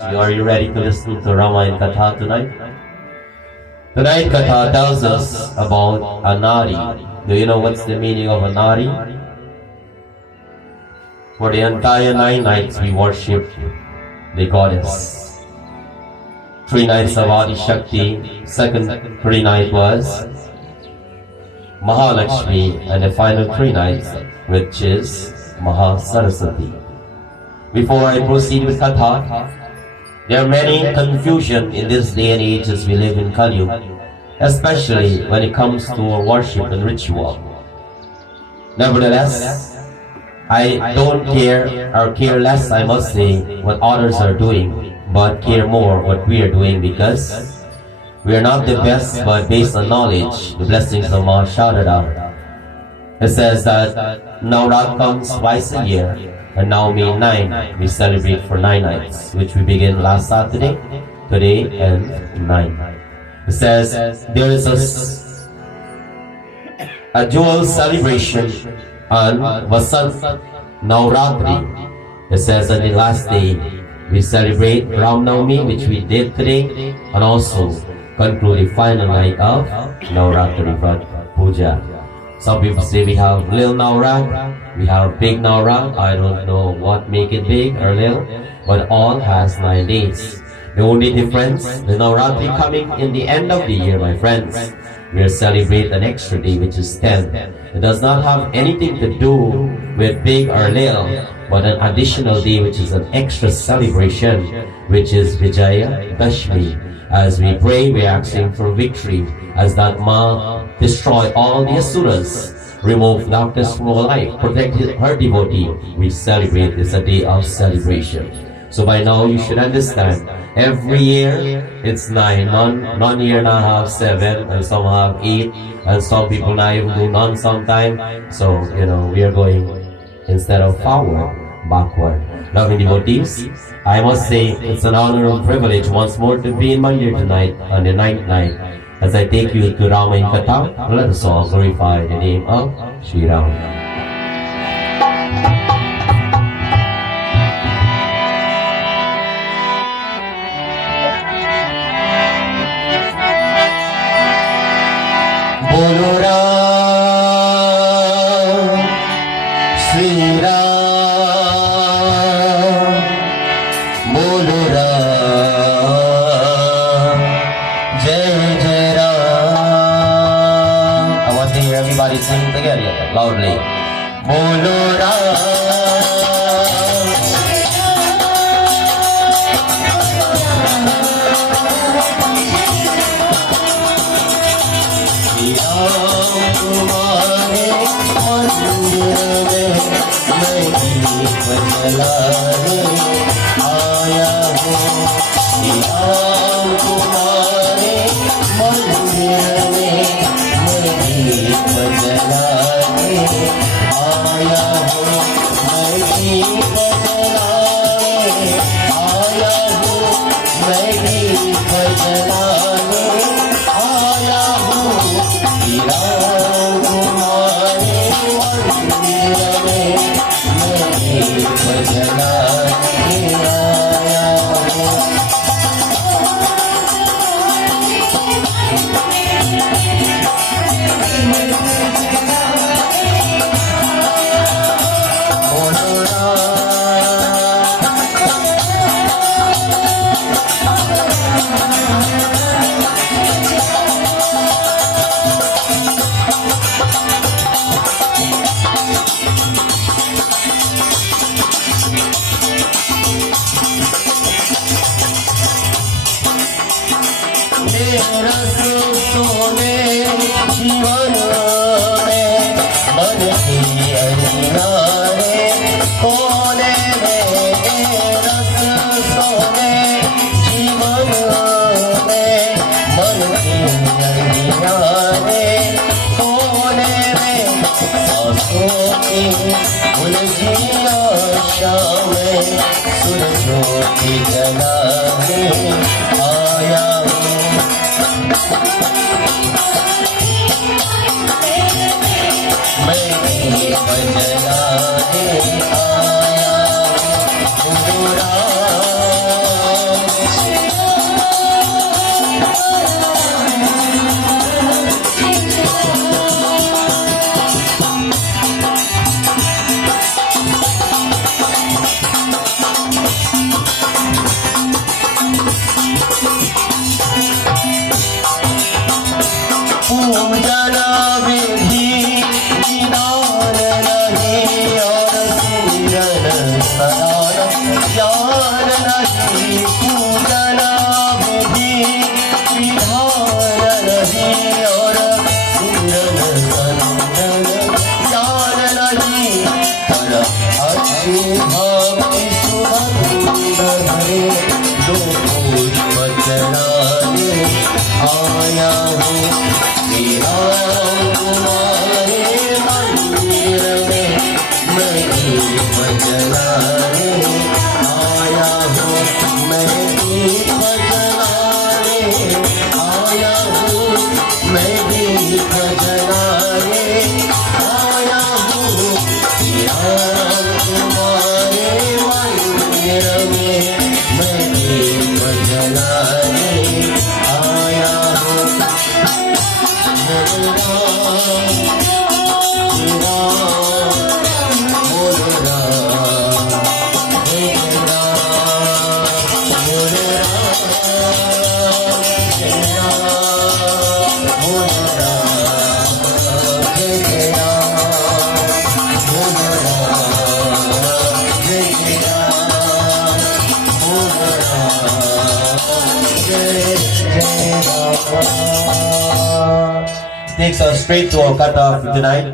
Are you ready to listen to Ramayana Katha tonight? Tonight Katha tells us about a Nari. Do you know what's the meaning of a Nari? For the entire 9 nights we worship the goddess. 3 nights of Adi Shakti, second 3 night was Mahalakshmi, and the final 3 nights, which is Mahasaraswati. Before I proceed with Katha, there are many confusion in this day and age as we live in Kali Yuga, especially when it comes to our worship and ritual. Nevertheless, I don't care, or care less, I must say, what others are doing, but care more what we are doing, because we are not the best, but based on knowledge, the blessings of Mahasharada. It says that Navrat comes twice a year, and now May 9, we celebrate for 9 nights, which we begin last Saturday, today, and 9. It says there is a dual celebration on Vasant Navratri. It says on the last day we celebrate Ram Navami, which we did today, and also conclude the final night of Navratri Puja. Some people say we have Lil Navrat, we have Big Navrat. I don't know what make it big or little, but all has 9 days. The only difference, the Navratri coming in the end of the year, my friends. We'll celebrate an extra day, which is 10. It does not have anything to do with big or little, but an additional day, which is an extra celebration, which is Vijaya Dashmi. As we pray, we're asking for victory, as that Ma destroy all the asuras, remove darkness from our life, protect her devotee. We celebrate. It's a day of celebration. So by now you should understand, every year it's 9, none year now have 7, and some have 8, and some people not even do none sometime. So, we are going, instead of forward, backward. Loving devotees, I must say it's an honor and privilege once more to be in Mandir tonight on the 9th night. As I take you to Ramayana Katha, let us all glorify the name of Sri Ram. Bolo Ram, Sri Ram, Bolo Ram, Jai Jai Ram. I want to hear everybody sing together loudly. Bolo Ram, तुम्हारे मंदिर में मैं दीप जलाने आया हूँ। राम तुम्हारे मंदिर में मैं दीप जलाने आया हूँ। मैं दीप जलाने आया हूँ। मैं दीप जलाने आया हूँ। राम तुम्हारे मंदिर में मैं दीप जलाने आया हूँ। बोलो रस सोने जीवन में मन की अनिवारे कोने में रस सोने जीवन में मन की अनिवारे कोने में सांसों की उलझी आशा में सूरजों जलाने आया हूँ। मैं दीप जलाने आया हूँ। पूजना विधि विधान नहीं और सिमरन संदन ज्ञान नहीं पर अच्छी भक्ति सुगंध भरे जो पुष्प चढ़ाने आया हूँ मेरा तुम्हारे मंदिर में मैं दीप जलाने आया हूँ मैं दीप जलाने आया हूँ मैं दीप जलाने आया हूँ तुम्हारे मंदिर में मैं दीप जलाने आया हूँ Takes us straight to our cutoff tonight.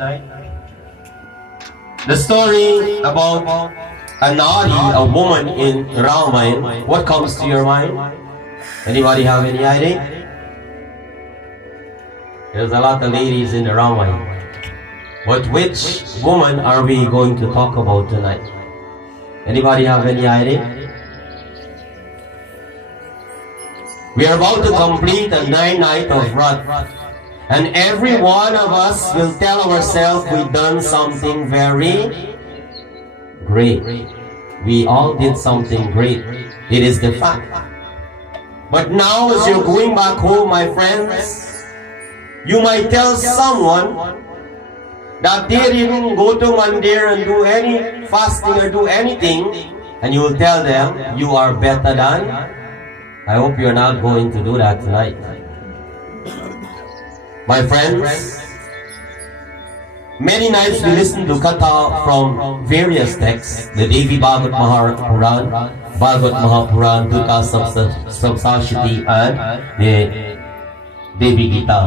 The story about a Nari, a woman in Ramayana. What comes to your mind? Anybody have any idea? There's a lot of ladies in the Ramayana. But which woman are we going to talk about tonight? Anybody have any idea? We are about to complete a 9 night of Vrat. And every one of us will tell ourselves we've done something very great. We all did something great. It is the fact. But now as you're going back home, my friends, you might tell someone that they didn't go to Mandir and do any fasting or do anything, and you will tell them you are better than. I hope you're not going to do that tonight. My friends, many nights we listen to Katha from various texts, the Devi Bhagavat Mahapuran, Bhagavat Mahapuran, Duta Saptashti, and the Devi Gita.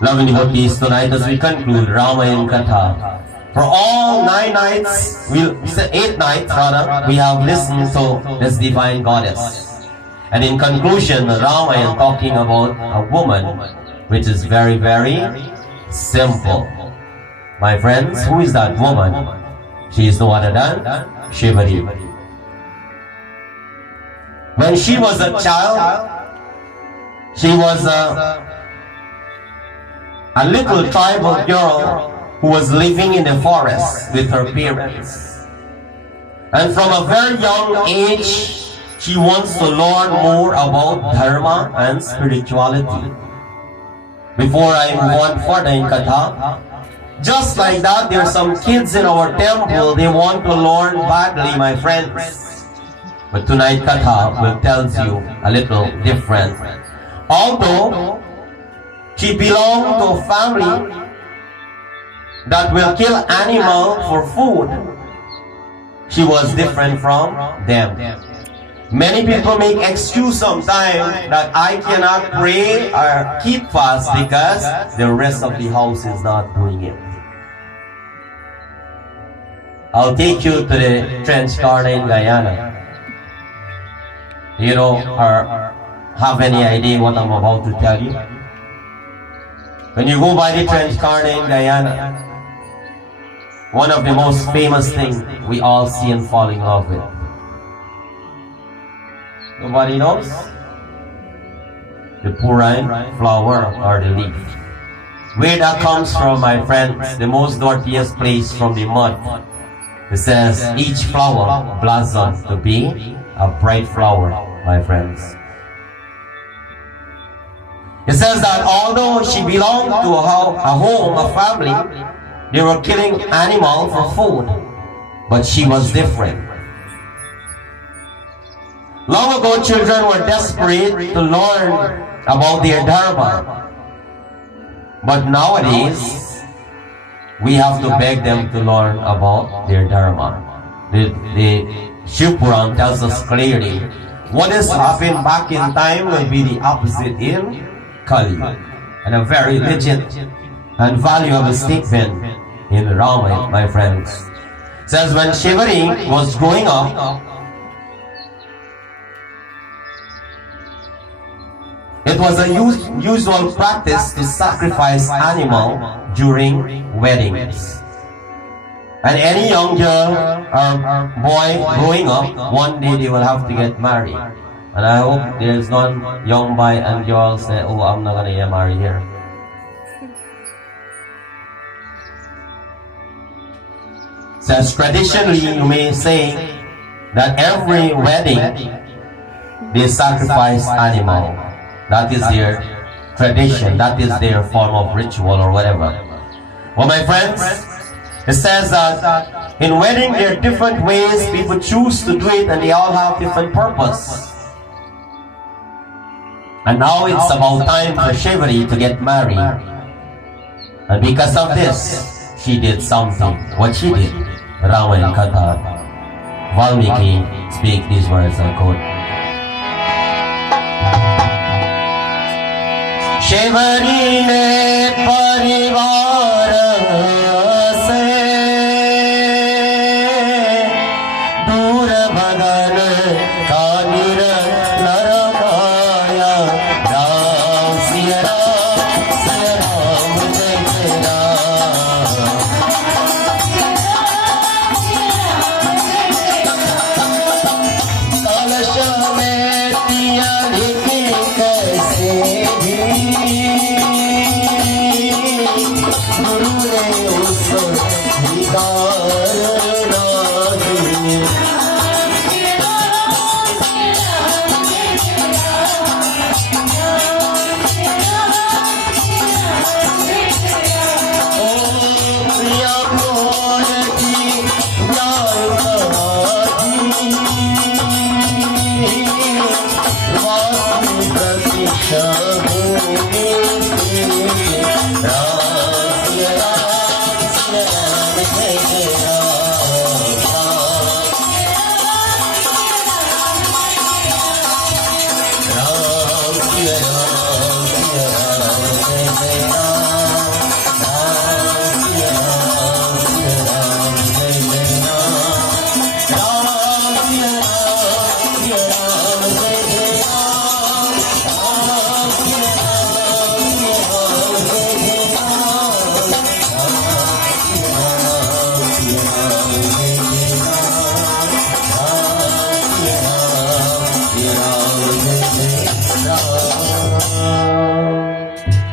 Loving devotees, tonight as we conclude Ramayana Katha, for all 9 nights, 8 nights rather, we have listened to this divine goddess. And in conclusion, Ramayana talking about a woman which is very, very simple. My friends, who is that woman? She is no other than Shivadi. When she was a child, she was a little tribal girl who was living in the forest with her parents. And from a very young age, she wants to learn more about Dharma and spirituality. Before I move on further in Katha, just like that, there are some kids in our temple, they want to learn badly, my friends. But tonight Katha will tell you a little different. Although she belonged to a family that will kill animal for food, she was different from them. Many people make excuse sometimes that I cannot pray or keep fast because the rest of the house is not doing it. I'll take you to the Trench Garden in Guyana. You know, or have any idea what I'm about to tell you? When you go by the Trench Garden in Guyana, one of the most famous things we all see and fall in love with. Nobody knows? The purine flower or the leaf. Where that comes from, my friends, the most dirtiest place from the mud. It says each flower blossoms to be a bright flower, my friends. It says that although she belonged to a home, a family, they were killing animals for food, but she was different. Long ago, children were desperate to learn about their Dharma. But nowadays, we have to beg them to learn about their Dharma. The Shivpuram tells us clearly what has happened back in time will be the opposite in Kali. And a very legit and valuable statement in Ramayana, my friends. It says when Shivari was growing up, it was a usual practice to sacrifice animal during weddings. And any young girl or boy growing up, one day they will have to get married. And I hope there's not young boy and girl say, oh, I'm not gonna get married here. Says traditionally, you may say that every wedding they sacrifice animal. That is their tradition. That is their form of ritual or whatever. Well, my friends, it says that in wedding there are different ways people choose to do it, and they all have different purpose. And now it's about time for Shivari to get married. And because of this, she did something. What she did, Ramayana Katha, Valmiki speak these words, I quote. Shivari ne parivar se dur bhagan ka naramaya Ram Siya Ram Jai Jai Ram. Kalasha mein diya likhi kaise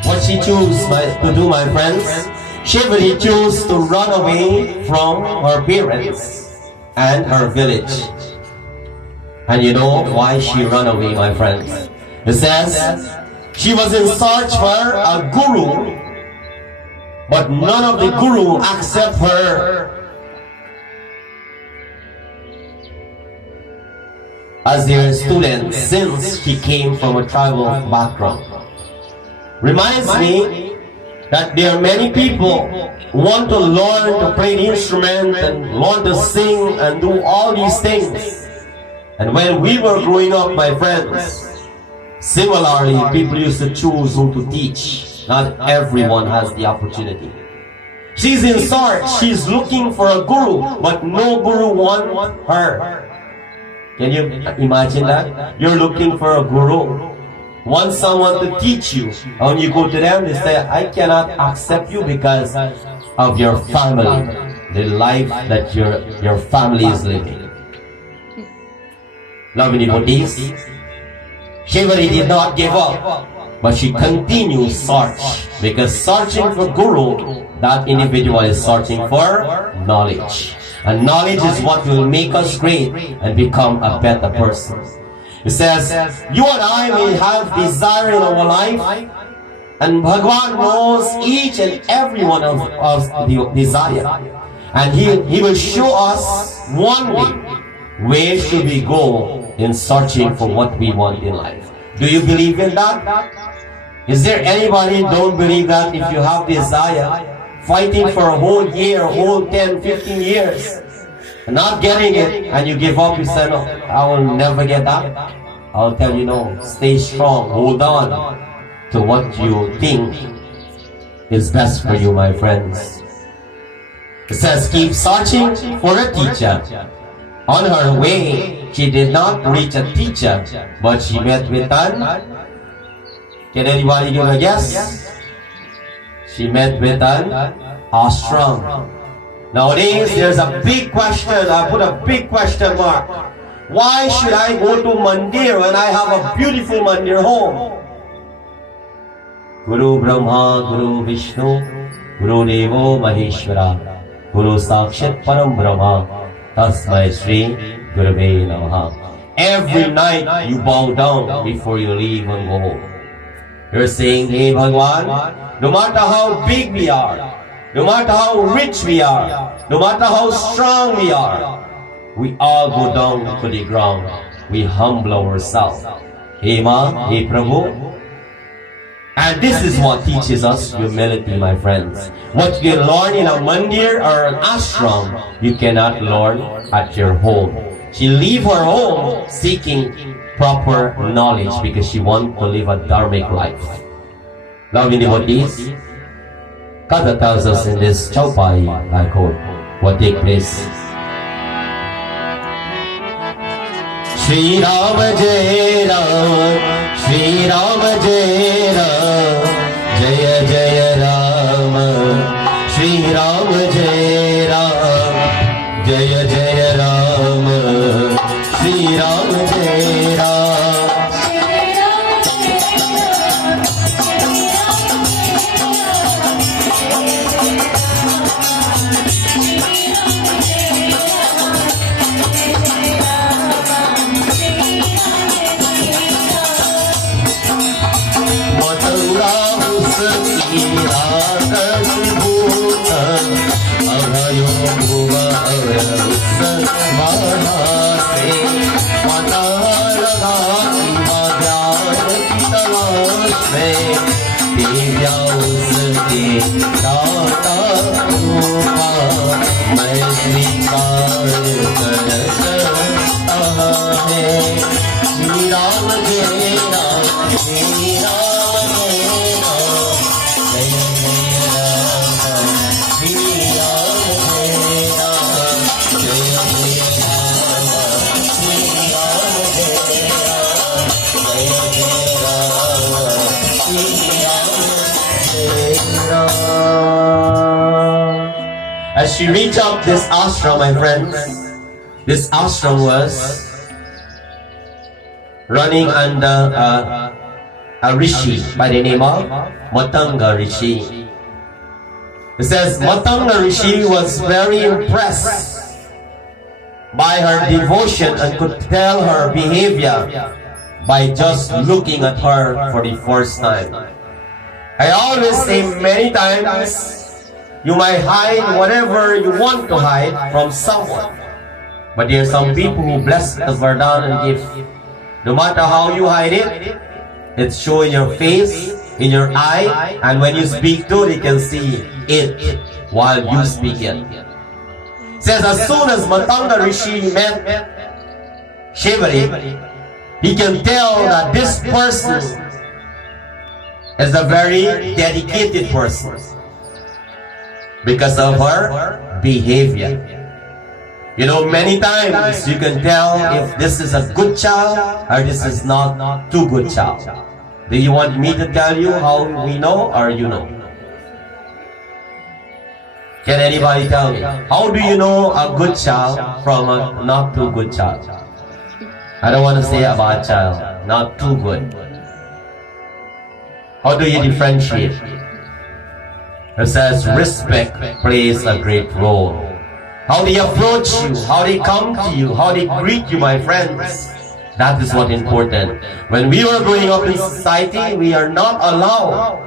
What she chose to do, my friends, Shivari chose to run away from her parents and her village. And you know why she ran away, my friends? It says she was in search for a guru, but none of the guru accept her as their student since she came from a tribal background. Reminds me that there are many people who want to learn to play the instrument and want to sing and do all these things. And when we were growing up, my friends, similarly, people used to choose who to teach. Not everyone has the opportunity. She's in search, she's looking for a guru, but no guru wants her. Can you imagine that? You're looking for a guru, want someone to teach you. And when you go to them, they say, I cannot accept you because of your family, the life that your family is living. Loving devotees, Shivari did not give up, but she continued search, because searching for guru, that individual is searching for knowledge. And knowledge is what will make us great and become a better person. It says, you and I may have desire in our life, and Bhagavan knows each and every one of the desire. And He will show us one day where should we go in searching for what we want in life. Do you believe in that? Is there anybody who don't believe that if you have desire, fighting for a whole year, a whole 10, 15 years, not getting it, and you give up, you say, no, I will never get that. I'll tell you, no, stay strong, hold on to what you think is best for you, my friends. It says, keep searching for a teacher. On her way, she did not reach a teacher, but she met with an... Can anybody give a guess? She met with an ashram. Nowadays, there's a big question. I put a big question mark. Why should I go to mandir when I have a beautiful mandir home? Guru Brahma, Guru Vishnu, Guru Devo Maheshwara, Guru Sakshat Param Brahma, Tasmai Shri Gurave Namaha. Every night you bow down before you leave and go home. You're saying, hey Bhagwan, no matter how big we are, no matter how rich we are, no matter how strong we are, we all go down to the ground. We humble ourselves. Hey Ma, hey Prabhu. And this is what teaches us humility, my friends. What you learn in a mandir or an ashram, you cannot learn at your home. She leave her home seeking proper knowledge because she wants to live a dharmic life. Loving devotees, Katha tells us in this Chaupai, I quote, what take place. Shri Ram Jai Ram, Shri Ram Jai Ram, Jaya Jaya Ram, Shri Ram Jai Ram, Jaya Jaya Ram, Shri Ram Jai Ram. As she reached up this ashram, my friends, this ashram was running under a rishi by the name of Matanga Rishi. It says Matanga Rishi was very impressed by her devotion and could tell her behavior by just looking at her for the first time. I always say many times, you might hide whatever you want to hide from someone. But there are some people who bless the Vardhan and give. No matter how you hide it, it's show in your face, in your eye, and when you speak to, they can see it while you speak it. It says as soon as Matanga Rishi met Shivari, he can tell that this person is a very dedicated person because of her behavior. You know, many times you can tell if this is a good child or this is not too good child. Do you want me to tell you how we know or you know? Can anybody tell me? How do you know a good child from a not too good child? I don't want to say a bad child, not too good. How do you differentiate? It says respect plays a great role. How they approach you, how they come to you, how they greet you, my friends. That is what important. When we were growing up in society, we are not allowed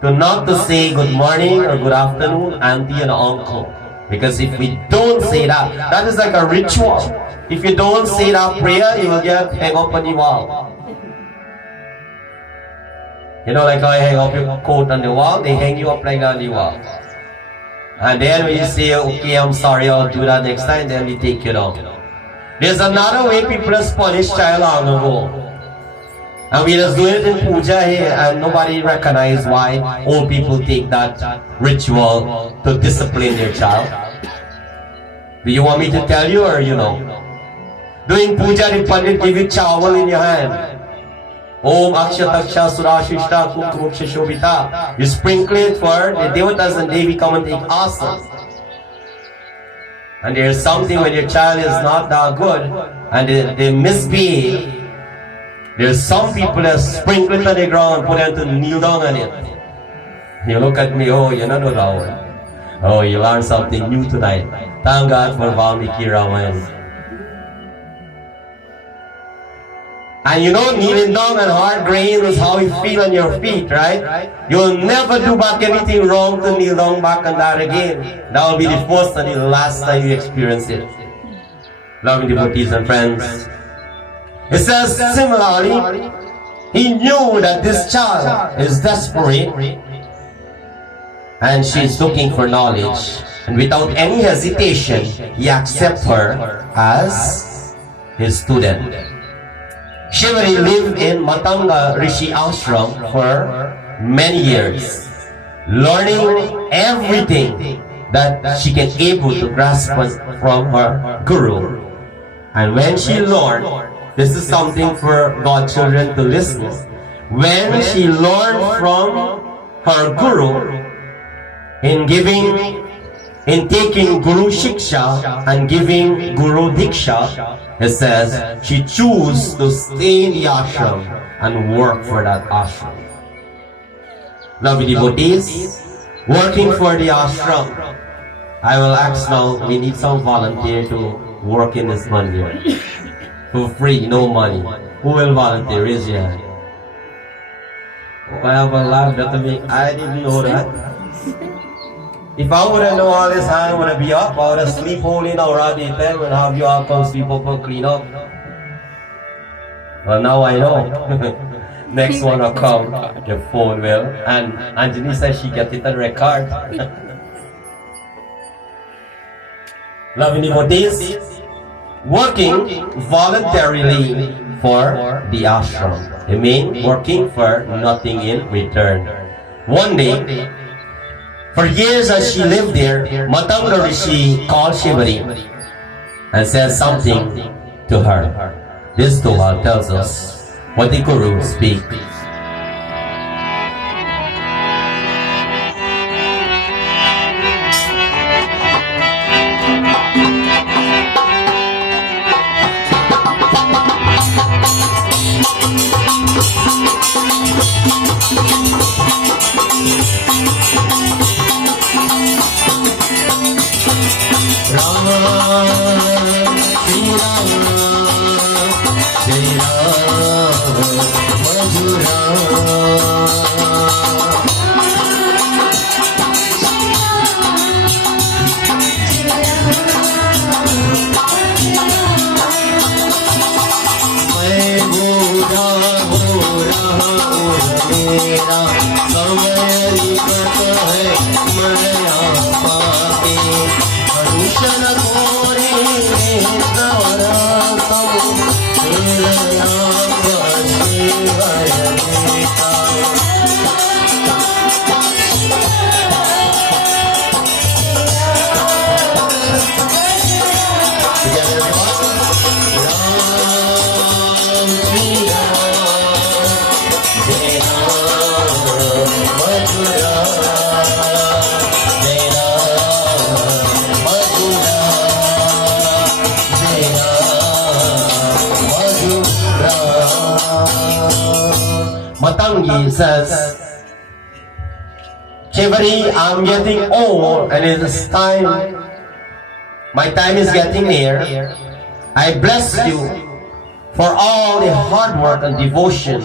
to say good morning or good afternoon, auntie and uncle. Because if we don't say that, that is like a ritual. If you don't say that prayer, you will get hung up on the wall. You know, like how I hang up your coat on the wall, they hang you up like that on the wall. And then when you say, okay, I'm sorry, I'll do that next time, then we take you down. There's another way people just punish child on the wall. And we just do it in puja here, and nobody recognize why old people take that ritual to discipline their child. Do you want me to tell you, or you know? Doing puja, the pandit give you chawal in your hand. Om Akshataksha Surashishta Kumkruksha Shobita. You sprinkle it for the devatas and Devi come and take asana. And there's something when your child is not that good and they misbehave. There's some people that sprinkle it on the ground, put them to kneel down on it. You look at me, oh, you don't know that one. Oh, you learned something new tonight. Thank God for Valmiki Raman. And you know, kneeling down and hard grain is how you feel on your feet, right? You'll never do back anything wrong to kneel down back on that again. That will be the first and the last time you experience it. Loving devotees and friends. It says similarly, he knew that this child is desperate and she's looking for knowledge. And without any hesitation, he accepts her as his student. Shivari lived in Matanga Rishi Ashram for many years, learning everything that she can able to grasp from her guru. And when she learned, this is something for godchildren to listen. When she learned from her guru, in taking Guru Shiksha and giving Guru Diksha, it says she chose to stay in the ashram and work for that ashram. Lovely devotees, working for the ashram. I will ask now, we need some volunteer to work in this mandir. For free, no money. Who will volunteer? Raise your hand. Oh, I have a lot better me. I didn't know that. If I wouldn't know all this hand would be up, I would have sleep only now already then and have you all come sweep up and clean up. Well, now I know. Next one will come, the phone will. And Anjali says she get it on record. Loving devotees, working voluntarily for the ashram. It means working for nothing in return. One day, for years as she lived there, Matanga Rishi called Shivari and said something to her. This Doha tells us what the Guru speaks. Matangi says, Shivari, I'm getting old and it is time, my time is getting near. I bless you for all the hard work and devotion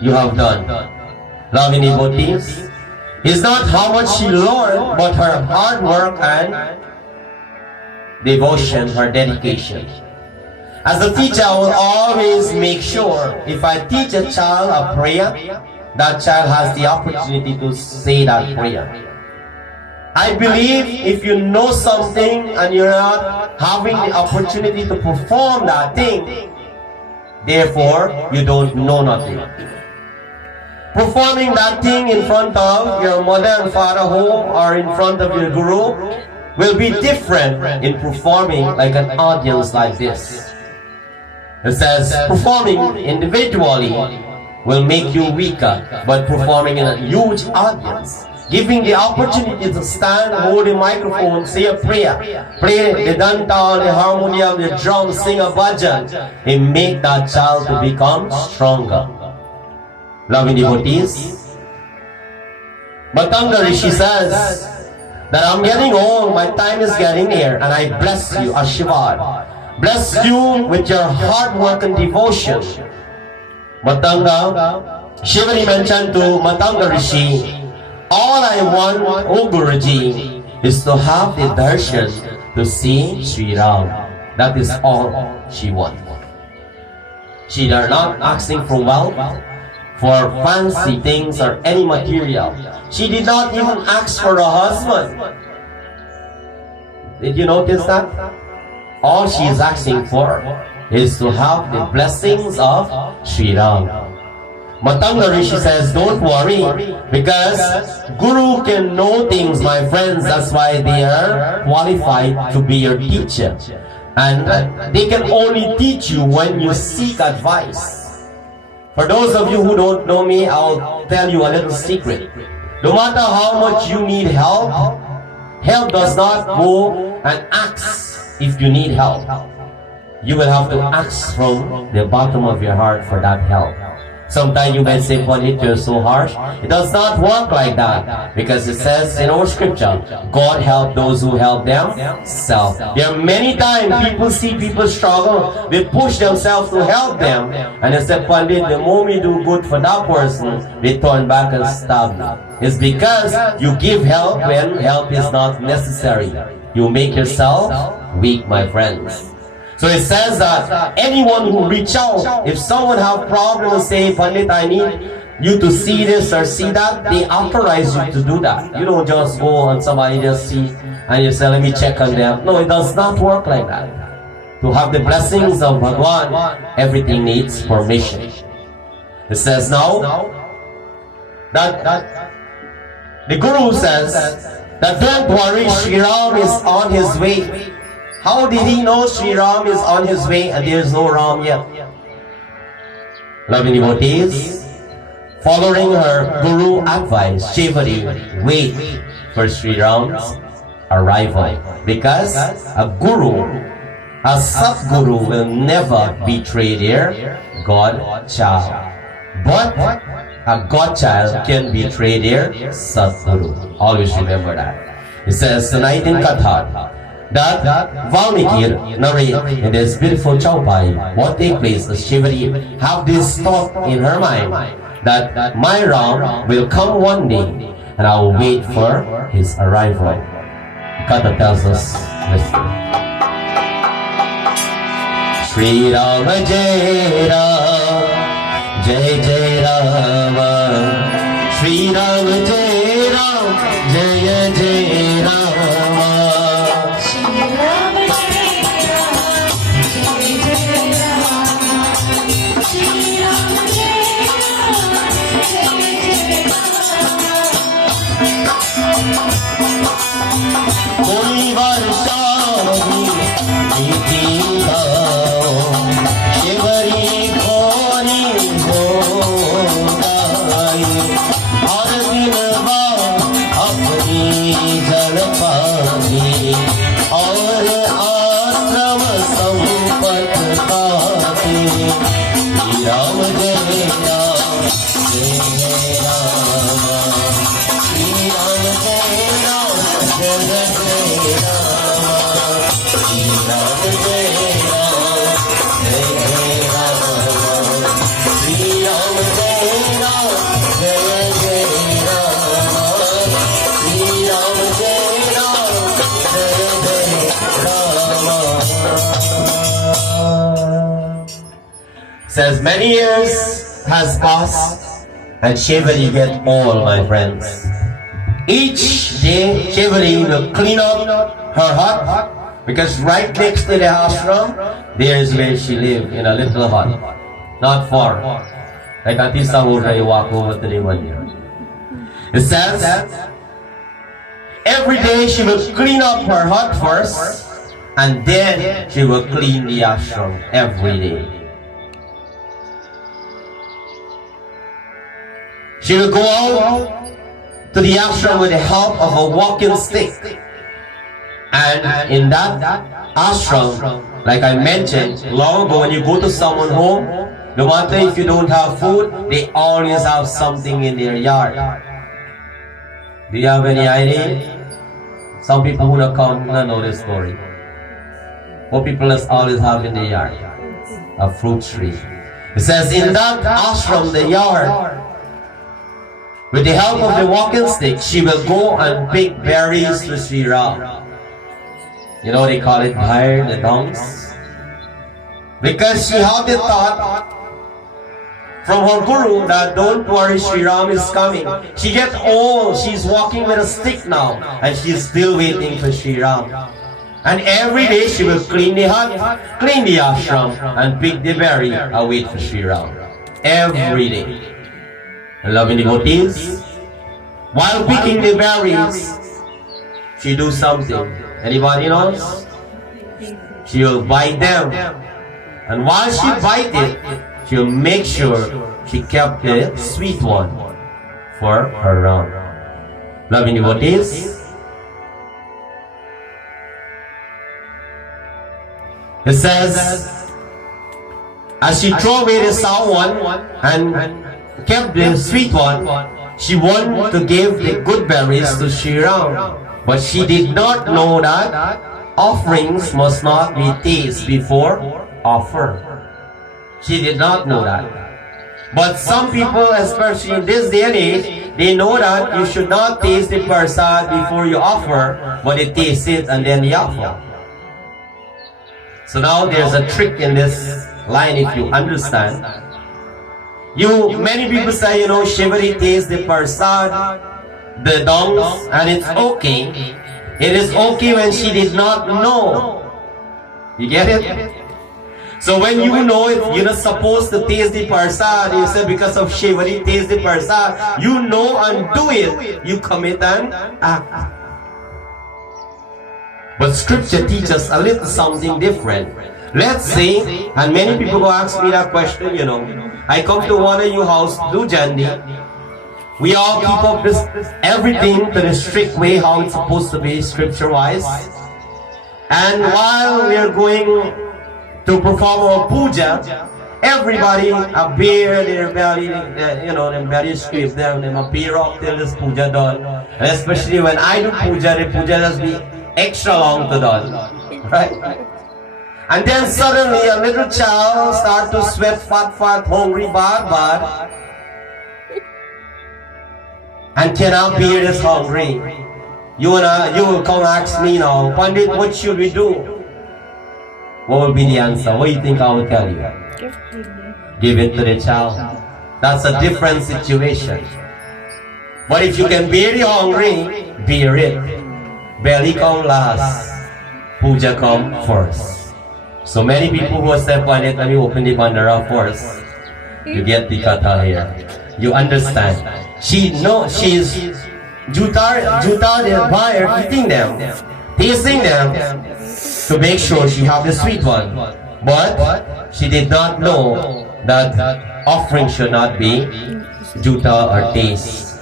you have done. Loving devotees, it's not how much she learned, but her hard work and devotion, her dedication. As a teacher, I will always make sure if I teach a child a prayer, that child has the opportunity to say that prayer. I believe if you know something and you're not having the opportunity to perform that thing, therefore you don't know nothing. Performing that thing in front of your mother and father home or in front of your guru will be different in performing like an audience like this. It says performing individually will make you weaker, but performing in a huge audience, giving the opportunity to stand, hold the microphone, say a prayer, play the dantal, the harmonium, the drum, sing a bhajan, and make that child to become stronger. Loving devotees, Matanga Rishi says that I'm getting old, my time is getting near, and I bless you, Ashirvad. Bless you with your hard work and devotion. Matanga, Shivari mentioned to Matanga Rishi, all I want, O Guruji, is to have the darshan to see Sri Ram. That is all she wants. She is not asking for wealth, for fancy things or any material. She did not even ask for a husband. Did you notice that? All she is asking for is to have the blessings of Sri Ram. Matanga Rishi says, don't worry, because Guru can know things, my friends. That's why they are qualified to be your teacher. And they can only teach you when you seek advice. For those of you who don't know me, I'll tell you a little secret. No matter how much you need help, help does not go and ask if you need help. You will have to ask from the bottom of your heart for that help. Sometimes you may say, Pandit, you're so harsh. It does not work like that. Because it says in our scripture, God help those who help themselves. There are many times people see people struggle, they push themselves to help them. And they say, Pandit, the moment you do good for that person, they turn back and stab you. It's because you give help when help is not necessary. You make yourself weak, my friends. So it says that anyone who reach out, if someone have problem and say, Pandit, I need you to see this or see that, they authorize you to do that. You don't just go and somebody just see and you say, let me check on them. No, it does not work like that. To have the blessings of Bhagwan, everything needs permission. It says now that the Guru says that don't worry, Sri Ram is on his way. How did he know Sri Ram is on his way and there is no Ram yet? Loving devotees, following her Guru advice, Shivari, wait for Sri Ram's arrival. Because a Guru, a Satguru will never betray their godchild. But a godchild can betray their Satguru. Always remember that. It says tonight in Katha, that Valmiki narrate in this beautiful chaupai what take place as Shivari have this thought in her mind that my Ram will come one day and I will wait for his arrival. Katha tells us, listen. Shri Rama Jai Ram, Jai Jai Rama. Shri Rama Jai Ram, Jai Jai Rama. Says many years has passed and Shivari get old, my friends. Each Shiveri will clean up her hut, because right next to the ashram, there is where she lived, in a little hut, not far. Like Auntie Sahura, you walk over to the one year. It says, every day she will clean up her hut first, and then she will clean the ashram every day. She will go out to the ashram with the help of a walking stick. And in that ashram, like I mentioned long ago, when you go to someone's home, no matter if you don't have food, they always have something in their yard. Do you have any idea? Some people who don't come don't know this story. What people always have in their yard? A fruit tree. It says in that ashram, the yard, with the help of the walking stick, she will go and pick berries to Sri Ram. You know they call it bhair, the dongs. Because she had the thought from her guru that don't worry, Sri Ram is coming. She gets old, she's walking with a stick now, and she's still waiting for Sri Ram. And every day she will clean the hut, clean the ashram, and pick the berry and wait for Sri Ram. Every day. Loving devotees, while picking the berries, she do something. Anybody knows? She will bite them, and while she bite it, she will make sure she kept the sweet one for her Ram. Loving devotees, it says, as she threw away the sour one and kept the sweet one, she wanted to give the good berries to Sri Ram. But she did not know that offerings must not be tasted before offer. She did not know that. But some people, especially in this day and age, they know that you should not taste the prasad before you offer, but they taste it and then you offer. So now there's a trick in this line if you understand. Many people say, you know, Shiveri tastes the prasad, the dongs, and it's okay. It is okay when she did not know. You get it? So when you know it, you're not supposed to taste the prasad, you say because of Shiveri taste the prasad, you know and do it, you commit an act. But scripture teaches a little something different. Let's say, and many people will ask me that question, you know, I come to one of your house, do jandi. We all keep up this everything to the strict way how it's supposed to be scripture-wise. And while we are going to perform our puja, everybody appear their belly, their belly scrape them, they appear up till this puja done. And especially when I do puja, the puja has be extra long to done, right? And then suddenly a little child start to sweat, fat, hungry, bad, and cannot bear this hungry. You will come ask me now, Pandit, what should we do? What will be the answer? What do you think I will tell you? Give it to the child. That's a different situation. But if you can bear the hungry, bear it. Belly come last, puja come first. So many people who step on it, let me open the bandara first. You get the kata here. You understand. She's juta the buyer eating them, tasting them, to make sure she have the sweet one. But she did not know that offering should not be juta or taste.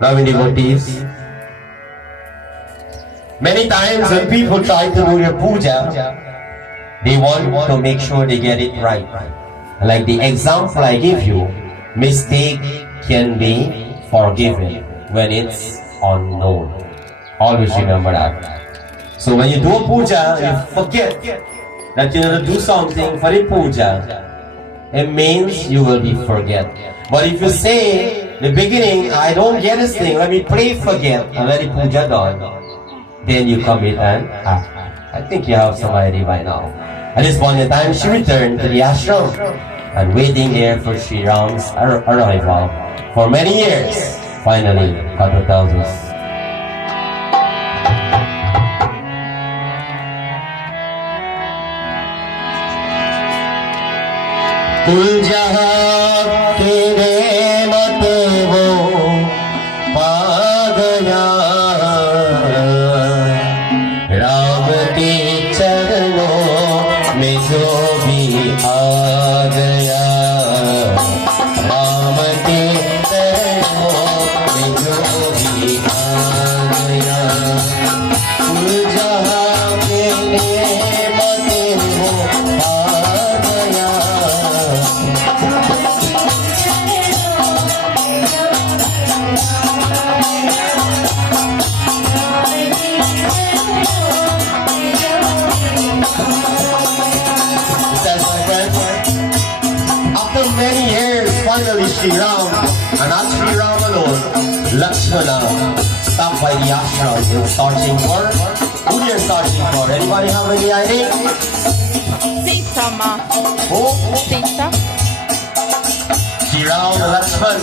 Loving devotees, many times when people try to do their puja, they want to make sure they get it right. Like the example I give you, mistake can be forgiven when it's unknown. Always remember that. So when you do a puja, you forget that you need to do something for the puja, it means you will be forget. But if you say, in the beginning, I don't get this thing, let me pray forget, and let the puja done, then you commit an act. I think you have some idea by now. At this point in time, she returned to the ashram and waiting there for Sri Ram's arrival for many years. Finally, Kata tells us, कुल जहां की नेमत वो पा गया, राम के चरणों में जो भी आ गया, राम के चरणों में जो भी आ गया, कुल जहां के नेमत वो पा गया। After many years, finally Sri Ram, and not Sri Ram alone, Lakshmana stopped by the ashram in searching for. Who they're searching for? Anybody have any idea? Sita, ma. Who? Sita. Sri Ram and Lakshman,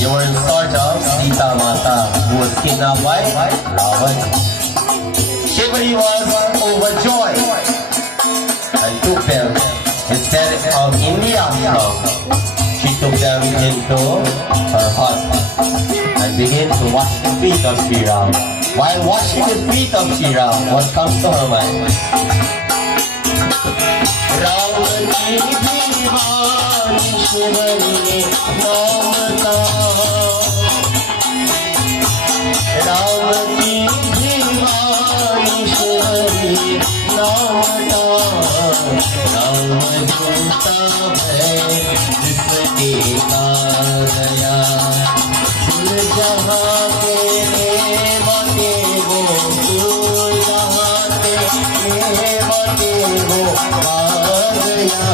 you were in search of Sita Mata, who was kidnapped by Ravan. Shivani was overjoyed and took them. Instead of in the ashram, she took them into her hut and began to wash the feet of Sri Ram. While washing the feet of Sri Ram, what comes to her mind? Ram ki diwani shivani naam ta, Ram ki diwani shivani naam ta, Ram jhota hai जिसके आ गया, कुल जहां के नेमते वो, कुल जहां के नेमते वो पा गया,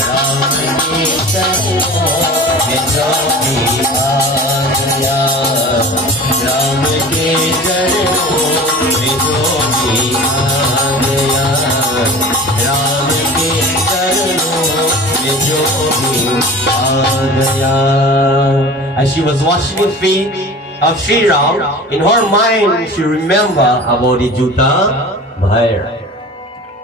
राम के चरणों में जो भी आ गया, राम के चरणों में जो भी आ गया, राम के चरणों में जो भी आ गया. As she was washing the feet of Sri Ram, in her mind she remembered about the Juta Bhair.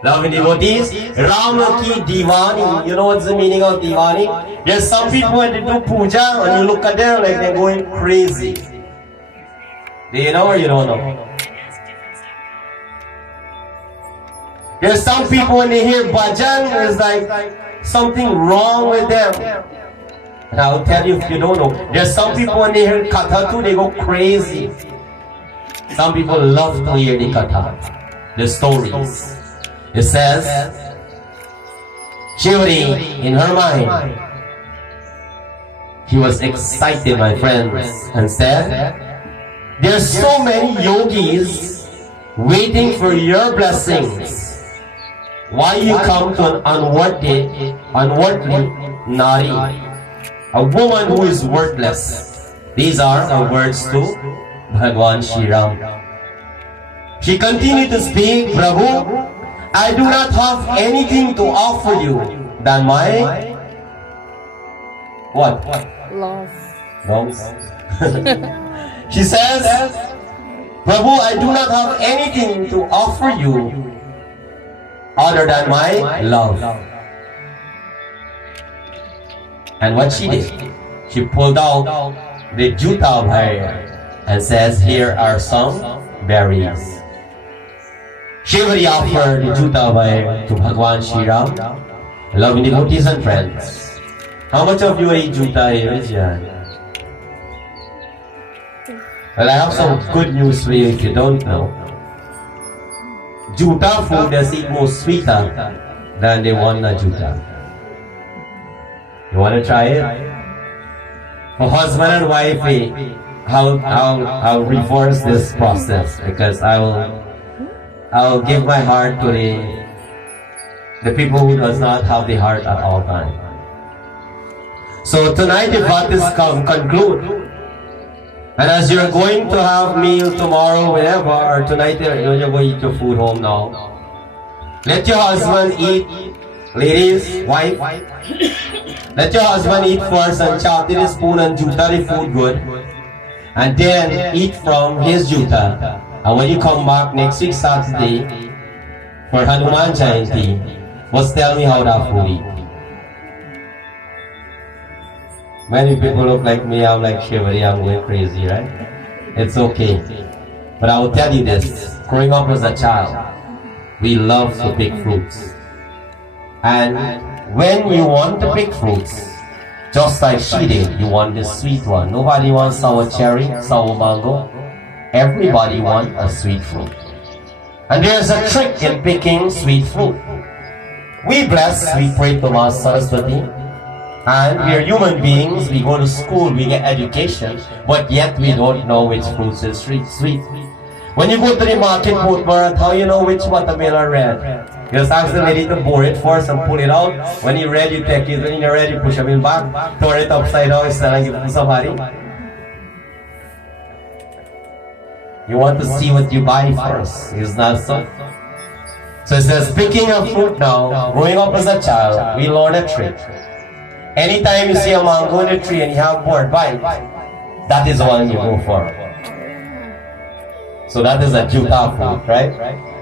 Loving devotees, Rama ki Diwani. You know what's the meaning of Diwani? There's some people when they do puja and you look at them like they're going crazy. Do you know or you don't know? There's some people when they hear bhajan, it's like something wrong with them. And I'll tell you if you don't know. There's some people when they hear katha too, they go crazy. Some people love to hear the katha, the stories. It says, Shivani, in her mind, she was excited, my friends, and said, there's so many yogis waiting for your blessings. Why you come to an unworldly nari, a woman who is worthless? These are the words to Bhagwan Shri Ram. She continued to speak, Prabhu, I do not have anything to offer you than my what? Love. Wrongs. She says, Prabhu, I do not have anything to offer you other than my love. And what she did, she pulled out the Juta Bhair and says, here are some berries. Shivani offered the Juta Bhair to Bhagwan Shri Ram. Loving devotees and friends, how much of you eat Juta here? Well, I have some good news for you if you don't know. Juta food is even more sweeter than the Wanna Juta. You want to try it? For husband and wife, I'll reverse this process because I'll give my heart to the people who does not have the heart at all times. So tonight the Bhaktis conclude. And as you're going to have meal tomorrow, whenever, or tonight you're going to eat your food home now, let your husband eat, ladies, wife, let your husband eat first and chop the spoon and juta the food good, and then eat from his juta. And when you come back next week Saturday for Hanuman Jayanti, just tell me how that food eat. Many people look like me, I'm like shivery, I'm going crazy, right? It's okay. But I will tell you this, growing up as a child, we love to pick fruits. And when you want to pick fruits, just like she did, you want the sweet one. Nobody wants sour cherry, sour mango. Everybody wants a sweet fruit. And there's a trick in picking sweet fruit. We bless, we pray to Master Saraswati, and we are human beings, we go to school, we get education, but yet we don't know which fruits is sweet. When you go to the market, Bharat, how you know which watermelon red? You just ask the lady to bore it first and pull it out. When you're ready, you take it. When you're ready, you push it back, turn it upside down, instead and give it to somebody. You want to see what you buy first. Is that so? So it says, picking a fruit now, growing up as a child, we learn a trick. Anytime you see a mango in the tree and you have bored bite, that is the one you go for. So that is a juta fruit, right?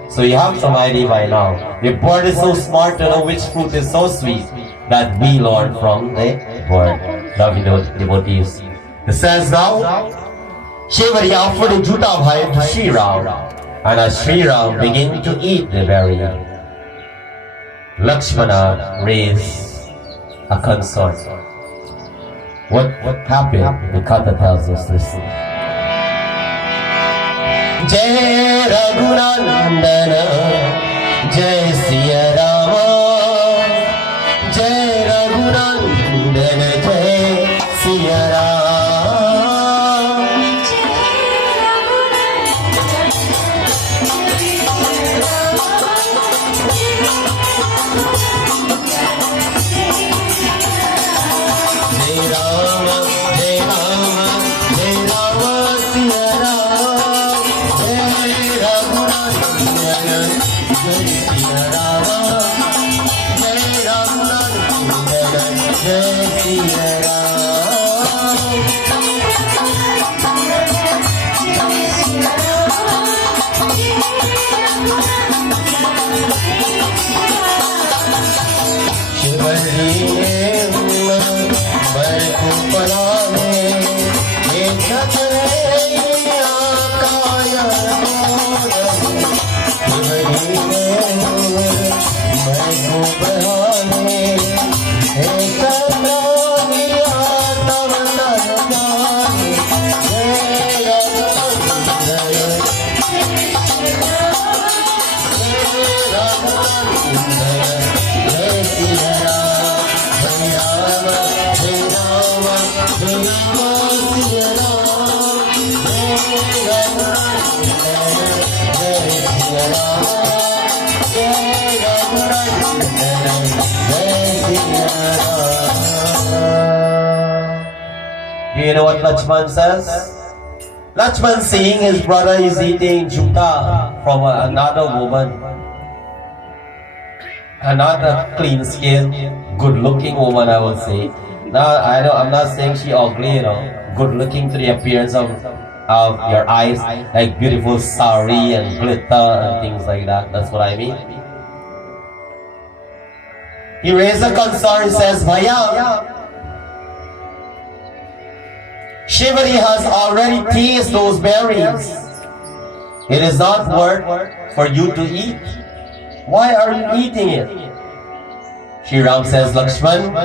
So you have some idea by now. The bird is so smart to know which fruit is so sweet that we learn from the bird. Loving devotees. It says now, Shivari offered the juta bhai to Sri Ram, and as Sri Ram began to eat the berry, Lakshmana raised a concern. What happened? The Katha tells us, listen. Jai Raghunandana, Jai Siya Rama, Jai Raghunandana, Jai Siya Rama. Do you know what Lakshman says? Lakshman seeing his brother is eating juta from another woman. Another clean skin, good looking woman, I would say. Now I'm not saying she ugly, good looking to the appearance of your eyes, like beautiful sari and glitter and things like that. That's what I mean. He raised a concern, says, Bhaiya, Shivari has already tasted those berries. It is not worth for you to eat. Why are you eating it? Shri Ram says, Lakshman,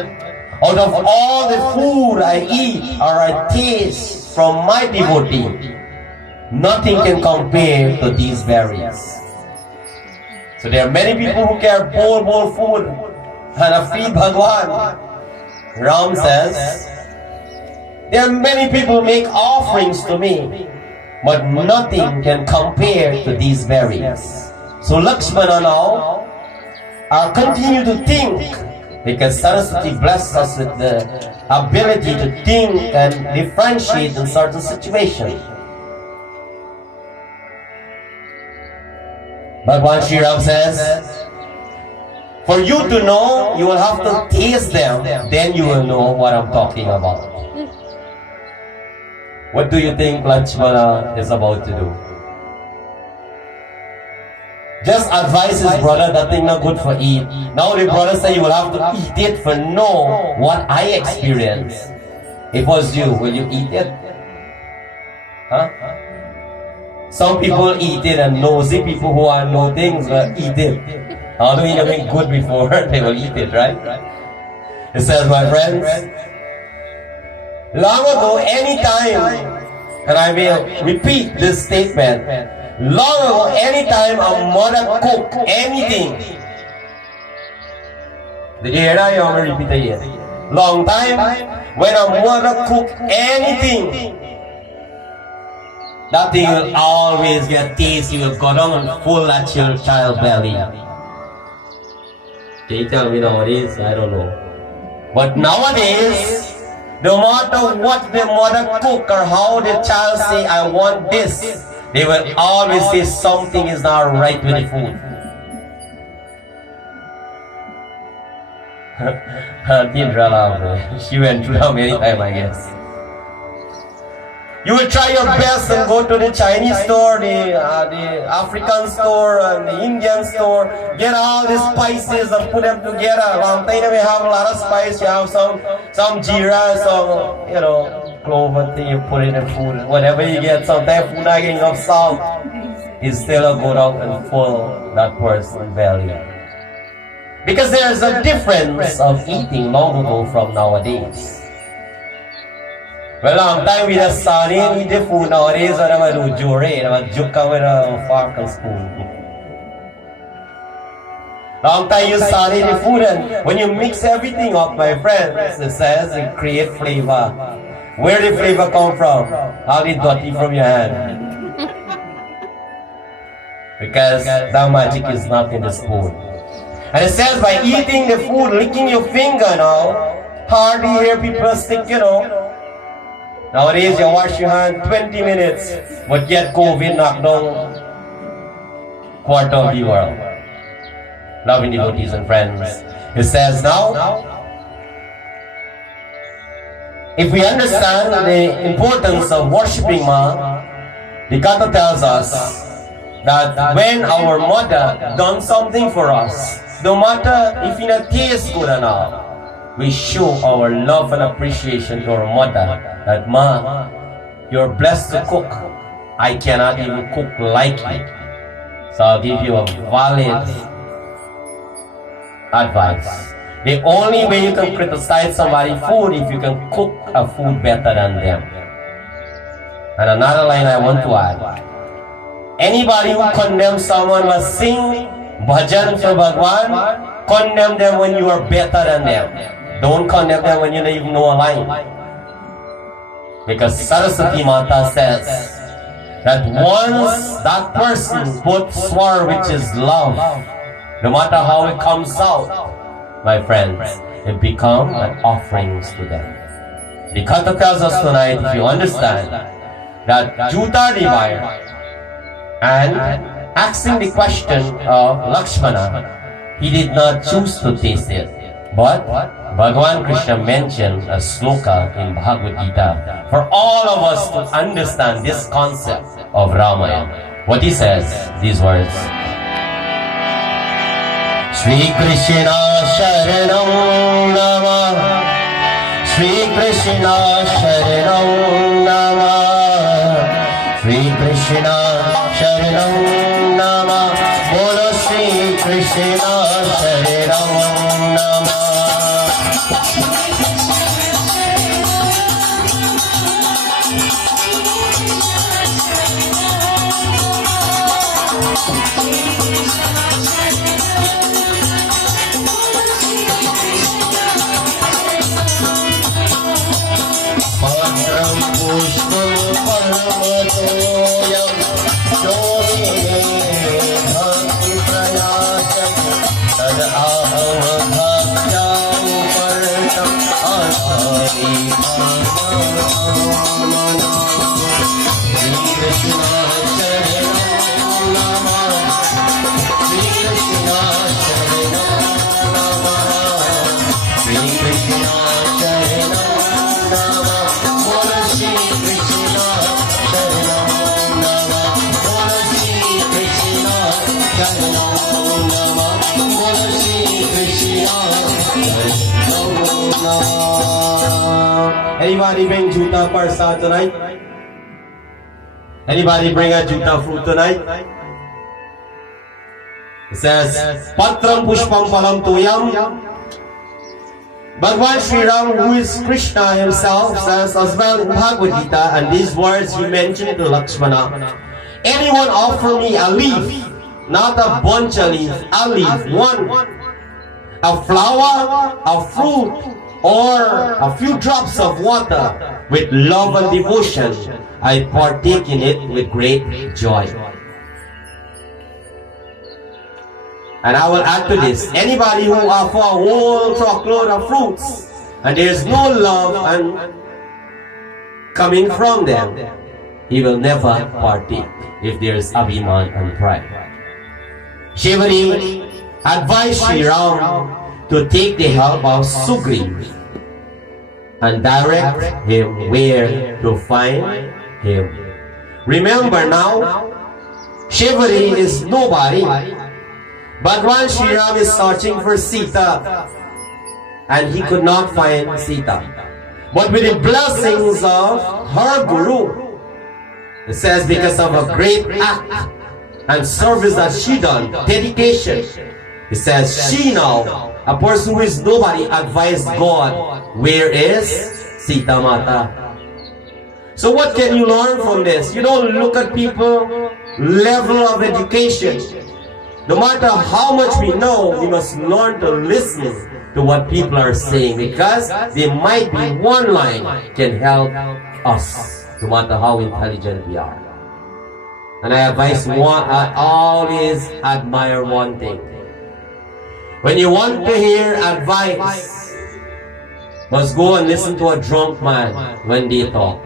out of all the food I eat or I taste from my devotee, nothing can compare to these berries. So there are many people who care bowl food and feed Bhagwan. Ram says, there are many people who make offerings to me, but nothing can compare to these berries. So Lakshmana now continue to think, because Saraswati blesses us with the ability to think and differentiate in certain situations. Bhagwan Shri Ram says, for you to know, you will have to taste them, then you will know what I'm talking about. What do you think Lakshmana is about to do? Just advise his brother that thing not good for eat. Now the brother say you will have to eat it for know what I experience. If it was you, will you eat it? Huh? Some people eat it, and nosy people who are know things will eat it. Although you have been good before, they will eat it, right? It says, my friends, long ago, anytime, and I will repeat this statement, long ago, anytime a mother cook anything, did you hear that? You want me to repeat it again? Long time, when a mother cook anything, that thing will always get tasty, will go down and full at your child belly. Can you tell me nowadays? I don't know. But nowadays, no matter what the mother cook or how the child say, I want this, they will always say something is not right with the food. She went through that many times, I guess. You will try your best and go to the Chinese store, the African store, and the Indian store. Get all the spices and put them together. Long time we have a lot of spice. You have some jeera, some clover thing. You put in the food. Whatever you get, sometimes food not getting enough salt. It's still a go down and full that person's belly. Because there's a difference of eating long ago from nowadays. Well, long time we just saw them eat the food nowadays, and they do jure, they juke with a fork and spoon. Long time you saw the food, and when you mix everything up, my friends, it says it create flavor. Where the flavor come from? All the dirty from your hand. Because that magic is not in the spoon. And it says by eating the food, licking your finger now, hardly hear people stick, Nowadays, you wash your hand 20 minutes, but yet COVID knocked down quarter of the world. Loving devotees and friends. It says now, if we understand the importance of worshipping Ma, the Kata tells us that when our mother done something for us, no matter if it not taste good or not, we show our love and appreciation to our mother that, Ma, you're blessed to cook. I cannot even cook like you. So I'll give you a valid advice. The only way you can criticize somebody's food if you can cook a food better than them. And another line I want to add. Anybody who condemns someone who sing bhajan for Bhagwan, condemn them when you are better than them. Don't condemn them when you don't even know a line. Because Saraswati Mata says that once that person puts swar, which is love, no matter how it comes out, my friends, it becomes an offerings to them. The Kata tells us tonight, if you understand, that Juta Divine and asking the question of Lakshmana, he did not choose to taste it. But Bhagavan Krishna mentioned a sloka in Bhagavad Gita for all of us to understand this concept of Ramayana. What he says, these words. Shri Krishna Sharanam Namah, Shri Krishna Sharanam Namah, Shri Krishna Sharanam Namah, Bolo Shri Krishna Sharanam Namah. Krishna Anybody bring juta parsa tonight? Anybody bring a juta fruit tonight? It says, Patram Pushpam Palam Tuyam. Bhagwan Sri Ram, who is Krishna himself, says as well in Bhagavad Gita, and these words he mentioned to Lakshmana, anyone offer me a leaf, not a bunch of leaves, a leaf, one, a flower, a fruit, or a few drops of water, with love and devotion, I partake in it with great joy. And I will add to this, anybody who offer a whole truckload of fruits and there is no love and coming from them, he will never partake if there is abhiman and pride. Shivari advised Sri Ram to take the help of Sugriv and direct him where to find him. Remember now, Shivari is nobody. Bhagwan Sri Ram is searching for Sita and he could not find Sita. But with the blessings of her Guru, it says because of a great act and service that she done, dedication, it says she now, a person who is nobody, advised God, where is Sita Mata? So what can you learn from this? You don't look at people level of education. No matter how much we know, we must learn to listen to what people are saying, because there might be one line can help us, no matter how intelligent we are. And I always admire one thing. When you want to hear advice, must go and listen to a drunk man when they talk.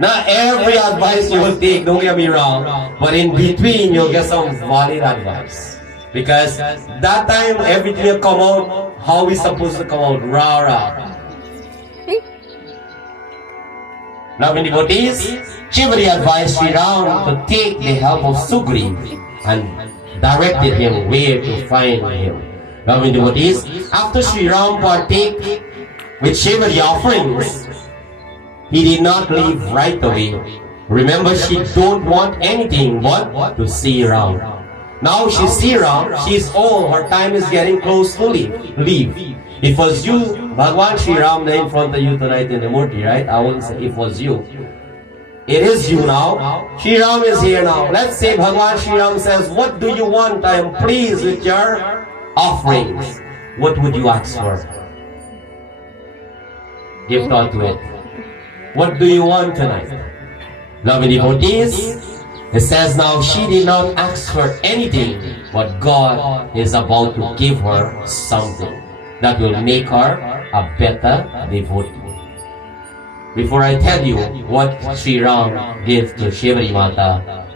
Not every advice you will take, don't get me wrong, but in between you'll get some valid advice. Because that time everything will come out how we supposed to come out, rah. Now in devotees, Shivari advised Sri Ram to take the help of Sugriv and directed him where to find him. Now in devotees, after Sri Ram partake with Shivari offerings, he did not leave right away. Remember, she don't want anything but to see Ram. Now she see Ram, she's old, her time is getting close to leave. If it was you, Bhagwan Sri Ram in front of you tonight in the Murti, right? I won't say if it was you. It is you now. Sri Ram is here now. Let's say Bhagwan Sri Ram says, what do you want? I am pleased with your offerings. What would you ask for? Give thought to it. What do you want tonight? Loving devotees, it says now she did not ask for anything, but God is about to give her something that will make her a better devotee. Before I tell you what Sri Ram gave to Shivari Mata,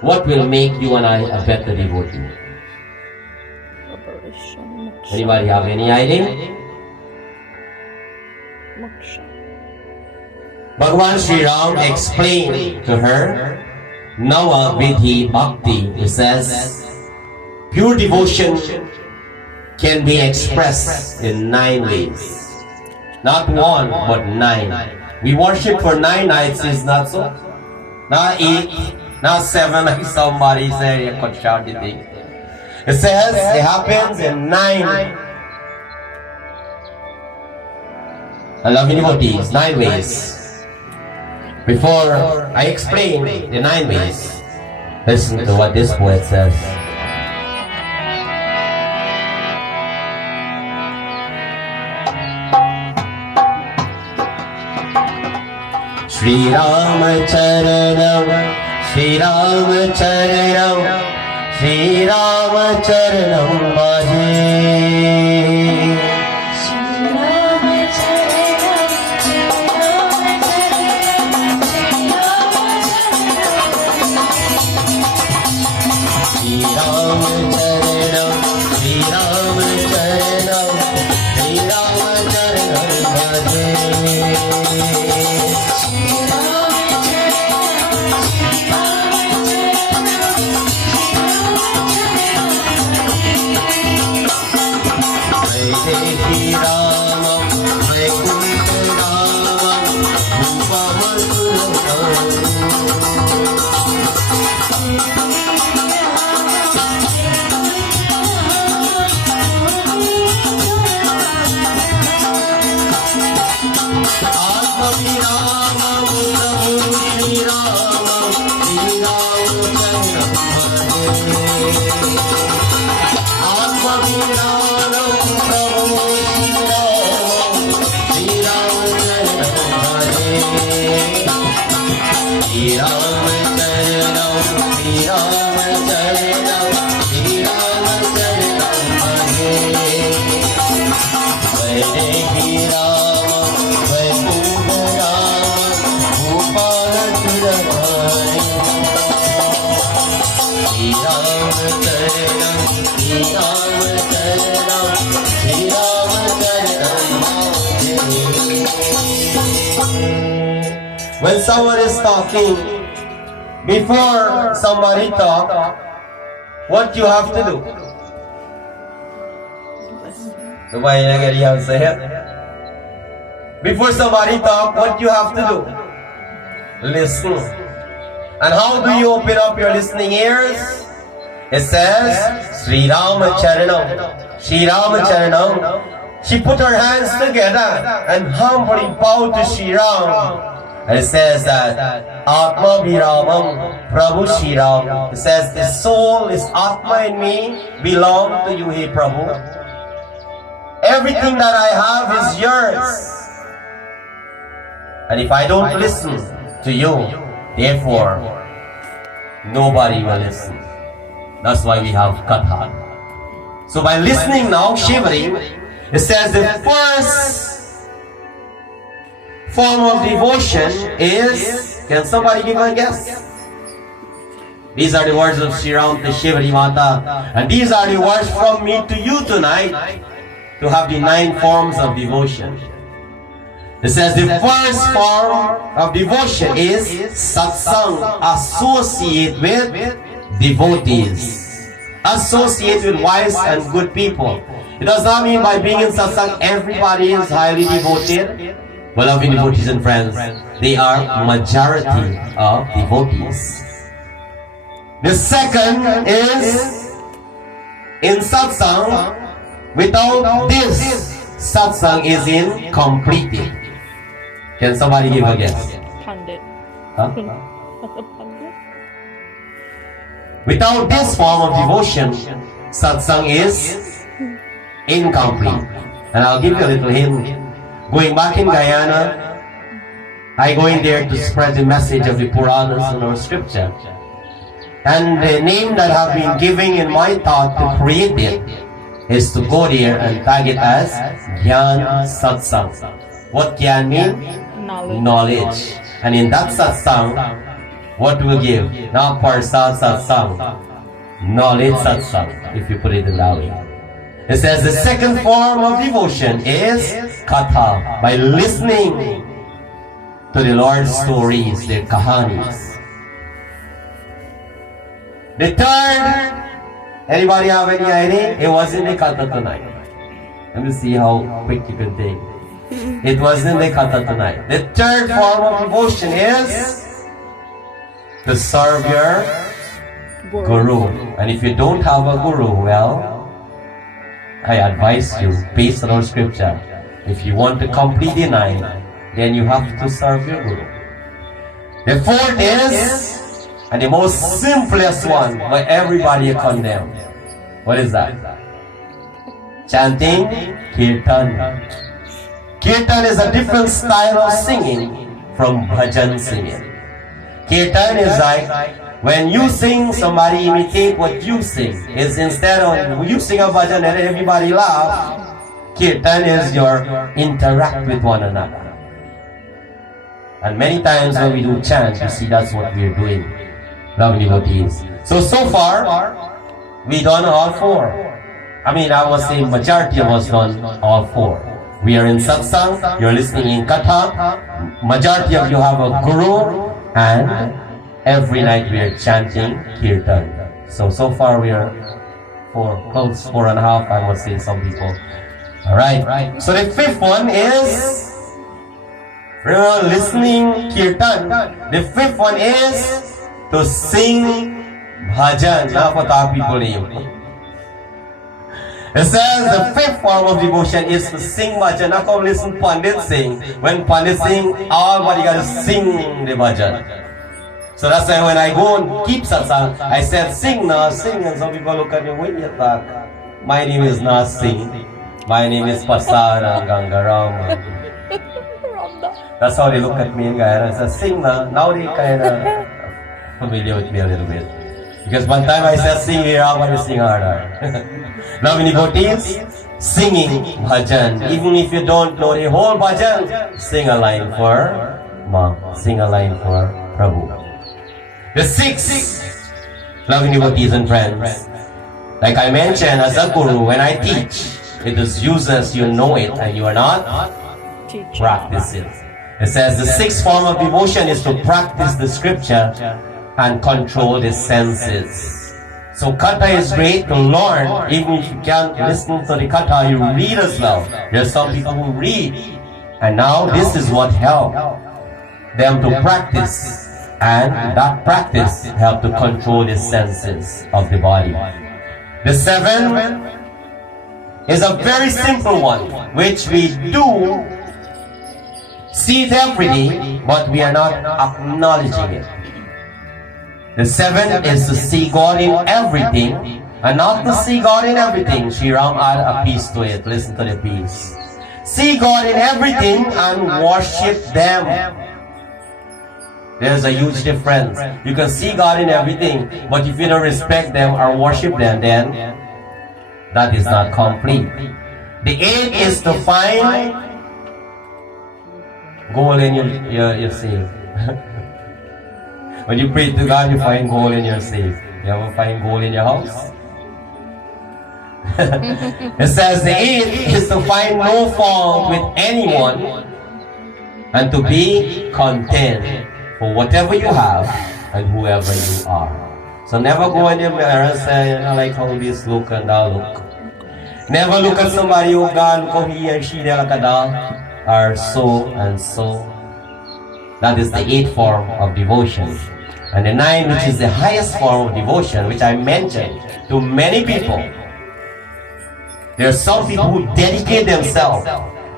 what will make you and I a better devotee? Anybody have any idea? Bhagwan Sri Ram explained to her, Nava Vidhi Bhakti. It says, pure devotion can be expressed in 9 ways. Not 1, but 9. We worship for 9 nights, is not so? Not 8, not 7, like somebody said, you could shout the thing. It says, it happens in 9. I love devotees, 9 ways. Before I explain the 9 ways, listen to what this poet says. Shri Ram Charanam, Shri Ram Charanam, Shri Ram Charanam Bhaje. Dehi Rama, Vaikuntha Rama, Gopala Chudamani. Shri Ram Charanam, Shri Ram Charanam, Shri Ram Charanam. When someone is talking, before somebody talk, what you have to do? Somebody nagari have say it. Before somebody talk, what you have to do? Listen. And how do you open up your listening ears? It says, Sri Rama Charanam. Sri Rama Charanam. She put her hands together and humbly bowed to Sri Ram. And it says that Atma Viramam Prabhu Shri Ram. It says the soul, this Atma in me belong to you, Hey Prabhu. Everything that I have is yours. And if I don't listen to you, therefore nobody will listen. That's why we have Katha. So by listening now, shivering, it says the first form of devotion is, can somebody give a guess? These are the words of Sri Ram to Shivari Mata, and these are the words from me to you tonight to have the 9 forms of devotion. It says the first form of devotion is satsang, associate with devotees. Associate with wise and good people. It does not mean by being in satsang everybody is highly devoted. Beloved devotees and friends, they are majority of devotees. The second is in satsang. Without this, satsang is incomplete. Can somebody give a guess? Pundit. Huh? Pundit? Without this form of devotion, satsang is incomplete. And I'll give you a little hint. Going back in Guyana, I go in there to spread the message of the Puranas and our scripture. And the name that I've been giving in my thought to create it is to go there and tag it as Gyan Satsang. What Gyan mean? Knowledge. And in that Satsang, what will give? Not Parsa Satsang. Knowledge Satsang, if you put it in that way. It says the second form of devotion is Katha, by listening to the Lord's stories, their kahanis. The third, anybody have any idea? It was in the Katha tonight. Let me see how quick you can think. It was in the Katha tonight. The third form of devotion is to serve your Guru. And if you don't have a Guru, well, I advise you, based on our scripture, if you want to complete the 9, then you have to serve your Guru. The fourth is, and the most simplest one, but everybody condemned. What is that? Chanting Kirtan. Kirtan is a different style of singing from bhajan singing. Kirtan is like, when you sing, somebody imitate what you sing. It's instead of you sing a bhajan and everybody laugh, Kirtan is your interact with one another. And many times when we do chant, you see that's what we're doing. Lovely devotees. So far, we done all 4. I mean, I was saying majority of us done all 4. We are in satsang, you're listening in katha, majority of you have a guru, and every night we are chanting kirtan. So far we are close 4.5, I must say, some people. Alright, so the 5th one is listening kirtan. The 5th one is to sing bhajan. Napata people name. It says the 5th form of devotion is to sing bhajan. Not come listen Pandit sing. When Pandit sing, everybody got to sing the bhajan. So that's why when I go and keep satsang, I said sing now, sing. And some people look at me, when you talk, my name is not Sing. My name is Pasara Gangaram. That's how they look at me in Guyana. I said sing now. Now they kind of familiar with me a little bit. Because one time I said sing here, everybody sing harder. Now in devotees, singing bhajan. Even if you don't know the whole bhajan, sing a line for Ma, sing a line for Prabhu. The sixth, loving devotees and friends, like I mentioned, as a guru, when I teach, it is useless you know it and you are not practice it. It says the sixth form of devotion is to practice the scripture and control the senses. So katha is great to learn. Even if you can't listen to the katha, you read as well. There are some people who read, and now this is what helps them to practice, and that practice helps to control the senses of the body. The seventh is a very simple one, which we do see it every day, but we are not acknowledging it. The seventh is to see God in everything, and not to see God in everything. Sri Ram add a piece to it. Listen to the piece. See God in everything and worship them. There's a huge difference. You can see God in everything, but if you don't respect them or worship them, then that is not complete. The eighth is to find gold in your safe. When you pray to God, you find gold in your safe. You ever find gold in your house? It says the eighth is to find no fault with anyone and to be content for whatever you have and whoever you are. So never go in your mirror and say, I like how this look and that look. Never look at somebody, oh God, look how he and she are so and so. That is the eighth form of devotion. And the ninth, which is the highest form of devotion, which I mentioned to many people. There are some people who dedicate themselves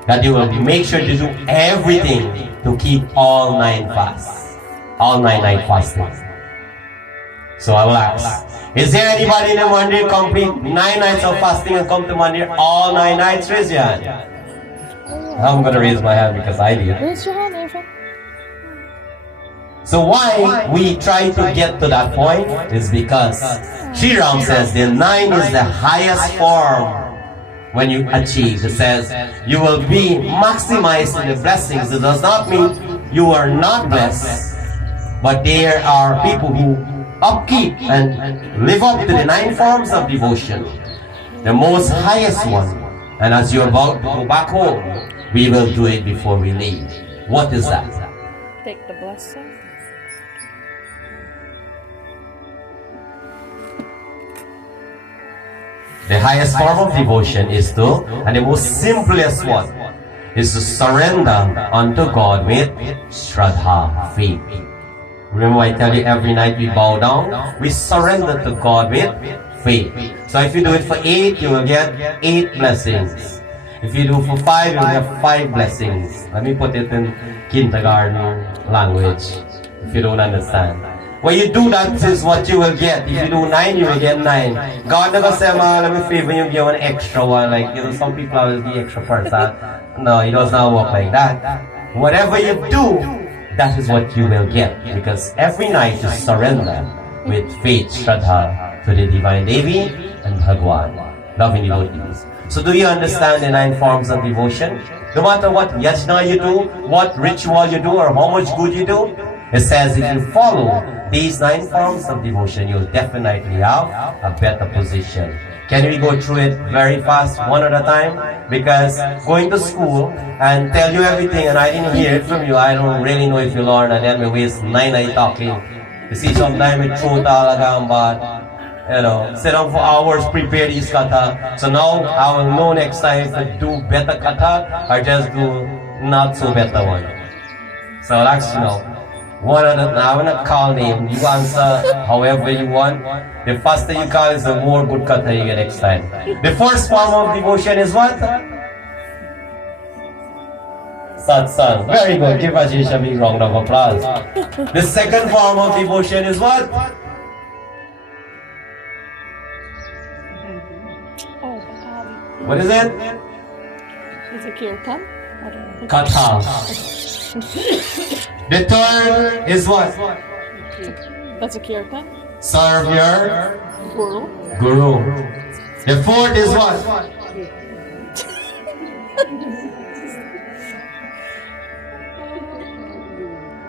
that they will make sure to do everything to keep all 9 fasts, all 9 night fasting. So I will ask, is there anybody in the Mandir complete 9 nights of fasting and come to Mandir all 9 nights? Raise your hand. I'm going to raise my hand because I did. Raise your hand, Ava. So why we try to get to that point is because Sri Ram says the 9 is the highest form when you achieve. It says you will be maximized in the blessings. It does not mean you are not blessed, but there are people who upkeep and live up to the 9 forms of devotion, the most highest one. And as you're about to go back home, we will do it before we leave. What is that? Take the blessing. The highest form of devotion is to, and the most simplest one, is to surrender unto God with Shraddha, faith. Remember I tell you every night we bow down, we surrender to God with faith. So if you do it for 8, you will get 8 blessings. If you do for 5, you will get 5 blessings. Let me put it in kindergarten language, if you don't understand. When you do that, is what you will get. If you do 9, you will get 9. God never say, let me favor you, give an extra one. Like, some people always give extra person. No, it does not work like that. Whatever you do, that is what you will get. Because every night you surrender with faith, Shraddha, to the Divine Devi and Bhagwan, loving devotees. So do you understand the 9 forms of devotion? No matter what yajna you do, what ritual you do, or how much good you do, it says if you follow these 9 forms of devotion, you'll definitely have a better position. Can we go through it very fast, one at a time? Because going to school and tell you everything and I didn't hear it from you, I don't really know if you learn, and then we waste 9 nights talking. You see, sometimes we throw talaga bad. Sit down for hours, prepare these kata. So now I will know next time to do better kata or just do not so better one. So that's one of the, I'm gonna call name. You answer however you want. The faster you call is the more good kata you get next time. The first form of devotion is what? Satsang. Very good. Give Ajay a big round of applause. The second form of devotion is what? What is it? Is it kirtan? I don't know. Katha. The third is what? That's a kirtan. Serve your Guru. Guru. The fourth is what?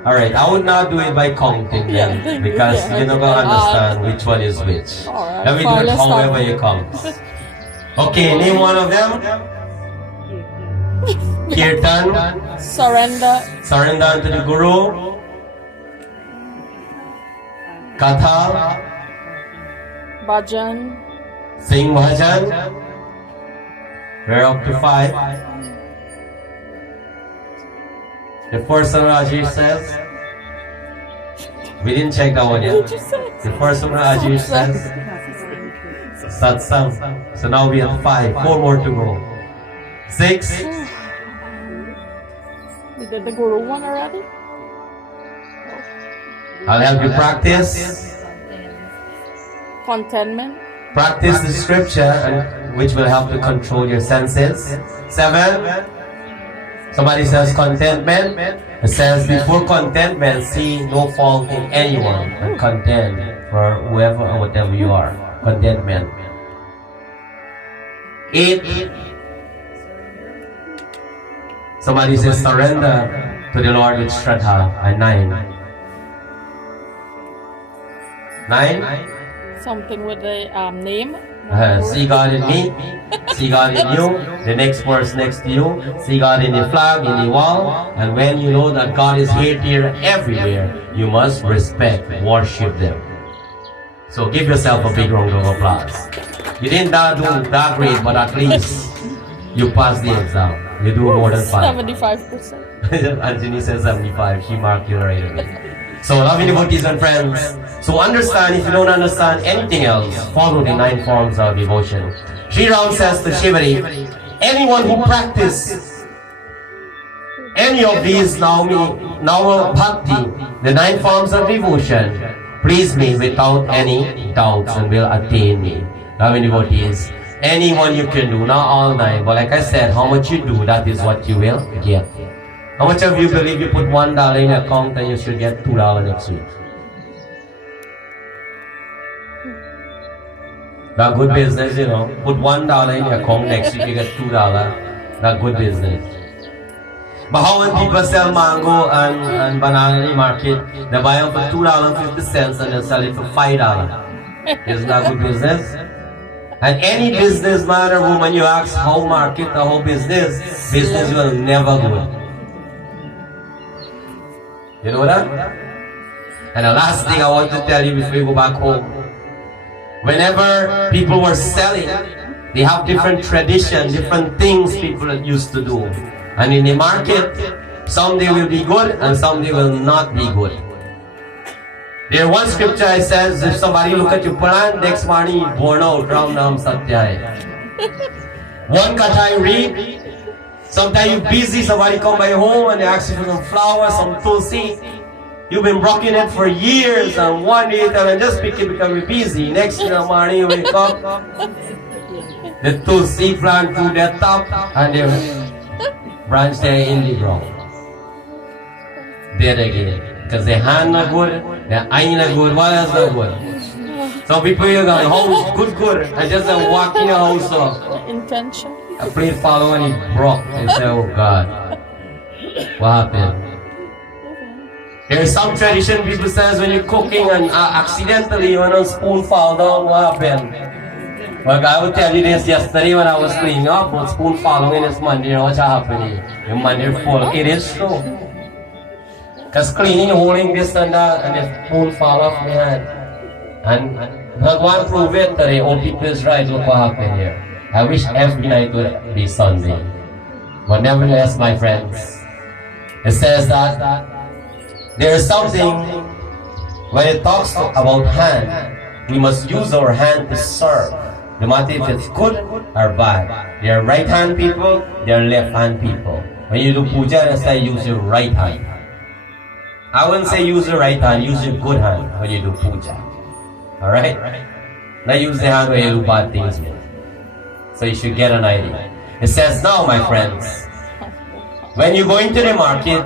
Alright, I would not do it by counting Yeah, them thank you. because Yeah, you're not okay. going to understand which one is which. Alright, Let me do fine, it let's however start. it comes. Okay, name one of them. Kirtan, Surrender. surrender unto the Guru. Katha, Bhajan. sing bhajan. We're up to 5. The first one Rajesh says. We didn't check that one What yet. did you say? The first one Rajesh says. Satsang. So now we have 5. 4 more to go. 6. We did the Guru one already? I'll help you practice. Contentment. Practice the scripture and which will help to control your senses. 7. Somebody says contentment. It says before contentment, see no fault in anyone and content for whoever or whatever you are. Contentment. 8. Somebody says surrender to the Lord with Shraddha. And 9. 9. Something with the name. See God in me, see God in you, the next verse next to you, see God in the flag, in the wall, and when you know that God is here, everywhere, you must respect, worship them. So give yourself a big round of applause. You didn't do that great, but at least you passed the exam. You do more than 5. 75%. Anthony says 75, she marked you right away. So loving devotees and friends, so understand, if you don't understand anything else, follow the 9 forms of devotion. Sri Ram says to Shiveri, anyone who practices any of these now bhakti, the 9 forms of devotion, please me without any doubts and will attain me. Loving devotees, anyone you can do, not all 9, but like I said, how much you do, that is what you will get. How much of you believe you put $1 in your account and you should get $2 next week? That good business, you know. Put $1 in your account next week, you get $2. That good business. But how when people sell mango and banana in the market, they buy them for $2.50 and they sell it for $5. Isn't that good business? And any businessman or woman you ask how market or how business will never go. You know that? And the last thing I want to tell you before you go back home. Whenever people were selling, they have different traditions, different things people used to do. And in the market, someday will be good and someday will not be good. There one scripture that says, if somebody look at your plant, next morning you burn out, Ram Nam Satyai. One katha I read, sometimes you're busy, somebody come by your home and they ask you for some flowers, some tulsi. You've been blocking it for years and one day you tell them just pick it because you're busy. Next thing in the morning you wake up, the tulsi plant through their top and they branch there in the ground. Dead again. Because their hand not good, their eye not good, what else not good? Some people you go, house good, and just walk in your house up. Intention. A plate follow and it broke. They say, oh God, what happened? There's some tradition people says when you're cooking and accidentally when a spoon fall down, what happened? Well, I will tell you this yesterday when I was cleaning up, one spoon fall in this Monday, what happened? The Monday full. It is true. Because cleaning, holding this and that, and the spoon fall off my hand. And Bhagwan prove it today, old people is right, look what happened here. I wish every night would be Sunday. But nevertheless, my friends, it says that there is something, when it talks about hand, we must use our hand to serve. No matter if it's good or bad. There are right hand people, there are left hand people. When you do puja, they say use your right hand. I wouldn't say use your right hand, use your good hand when you do puja. Alright? Not use the hand when you do bad things with. So you should get an idea. It says now, my friends, when you go into the market,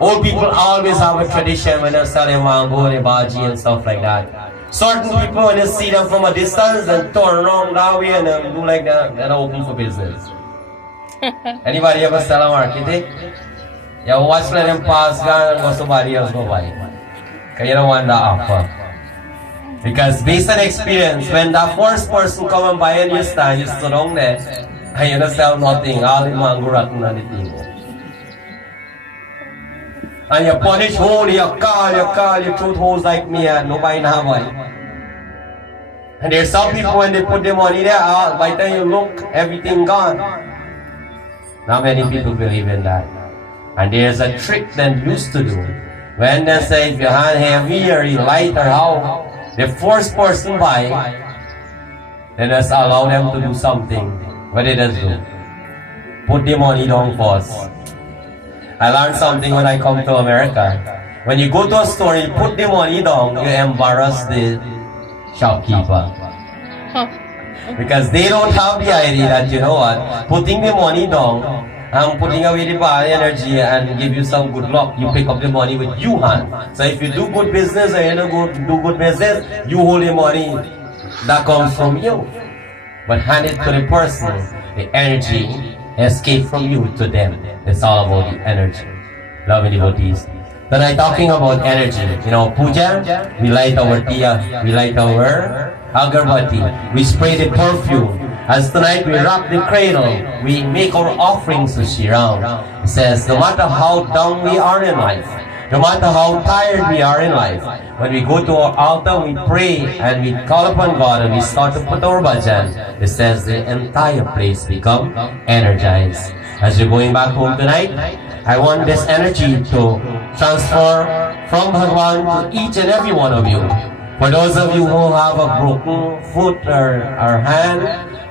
old people always have a tradition when they're selling mango and bhaji and stuff like that. Certain people, when you see them from a distance, and turn around that way and do like that, they're open for business. Anybody ever sell an architect? You watch let them pass down and go somebody else go buy it. Because you don't want that offer. Because based on experience, when that first person come and buy a new stand, you stood down there and you don't sell nothing, all the mango rotten on the table. And you punish hole, you call, you throw holes like me and nobody have one. And there's some people when they put the money there, by the time you look, everything gone. Not many people believe in that. And there's a trick that used to do. When they say if your hand heavy or you light or how, the first person buy, then just allow them to do something. What they just do? Put the money down first. I learned something when I come to America. When you go to a store, you put the money down, you embarrass the shopkeeper. Because they don't have the idea that, you know what, putting the money down and putting away the bad energy and give you some good luck, you pick up the money with you hand. So if you do good business or you don't do good business, you hold the money that comes from you. But hand it to the person, the energy escape from you to them. It's all about the energy. Loving devotees. Tonight talking about energy. You know, puja, we light our diya, we light our agarbatti, we spray the perfume. As tonight we rock the cradle, we make our offerings to Sri Ram. It says, no matter how down we are in life, no matter how tired we are in life, when we go to our altar, we pray and we call upon God and we start to put our bhajan, it says the entire place become energized. As you're going back home tonight, I want this energy to transfer from Bhagwan to each and every one of you. For those of you who have a broken foot or hand,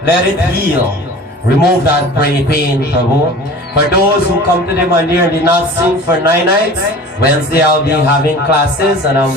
let it heal. Remove that pain, Prabhu. For those who come to the mandir and did not sing for 9 nights, Wednesday I'll be having classes and I'm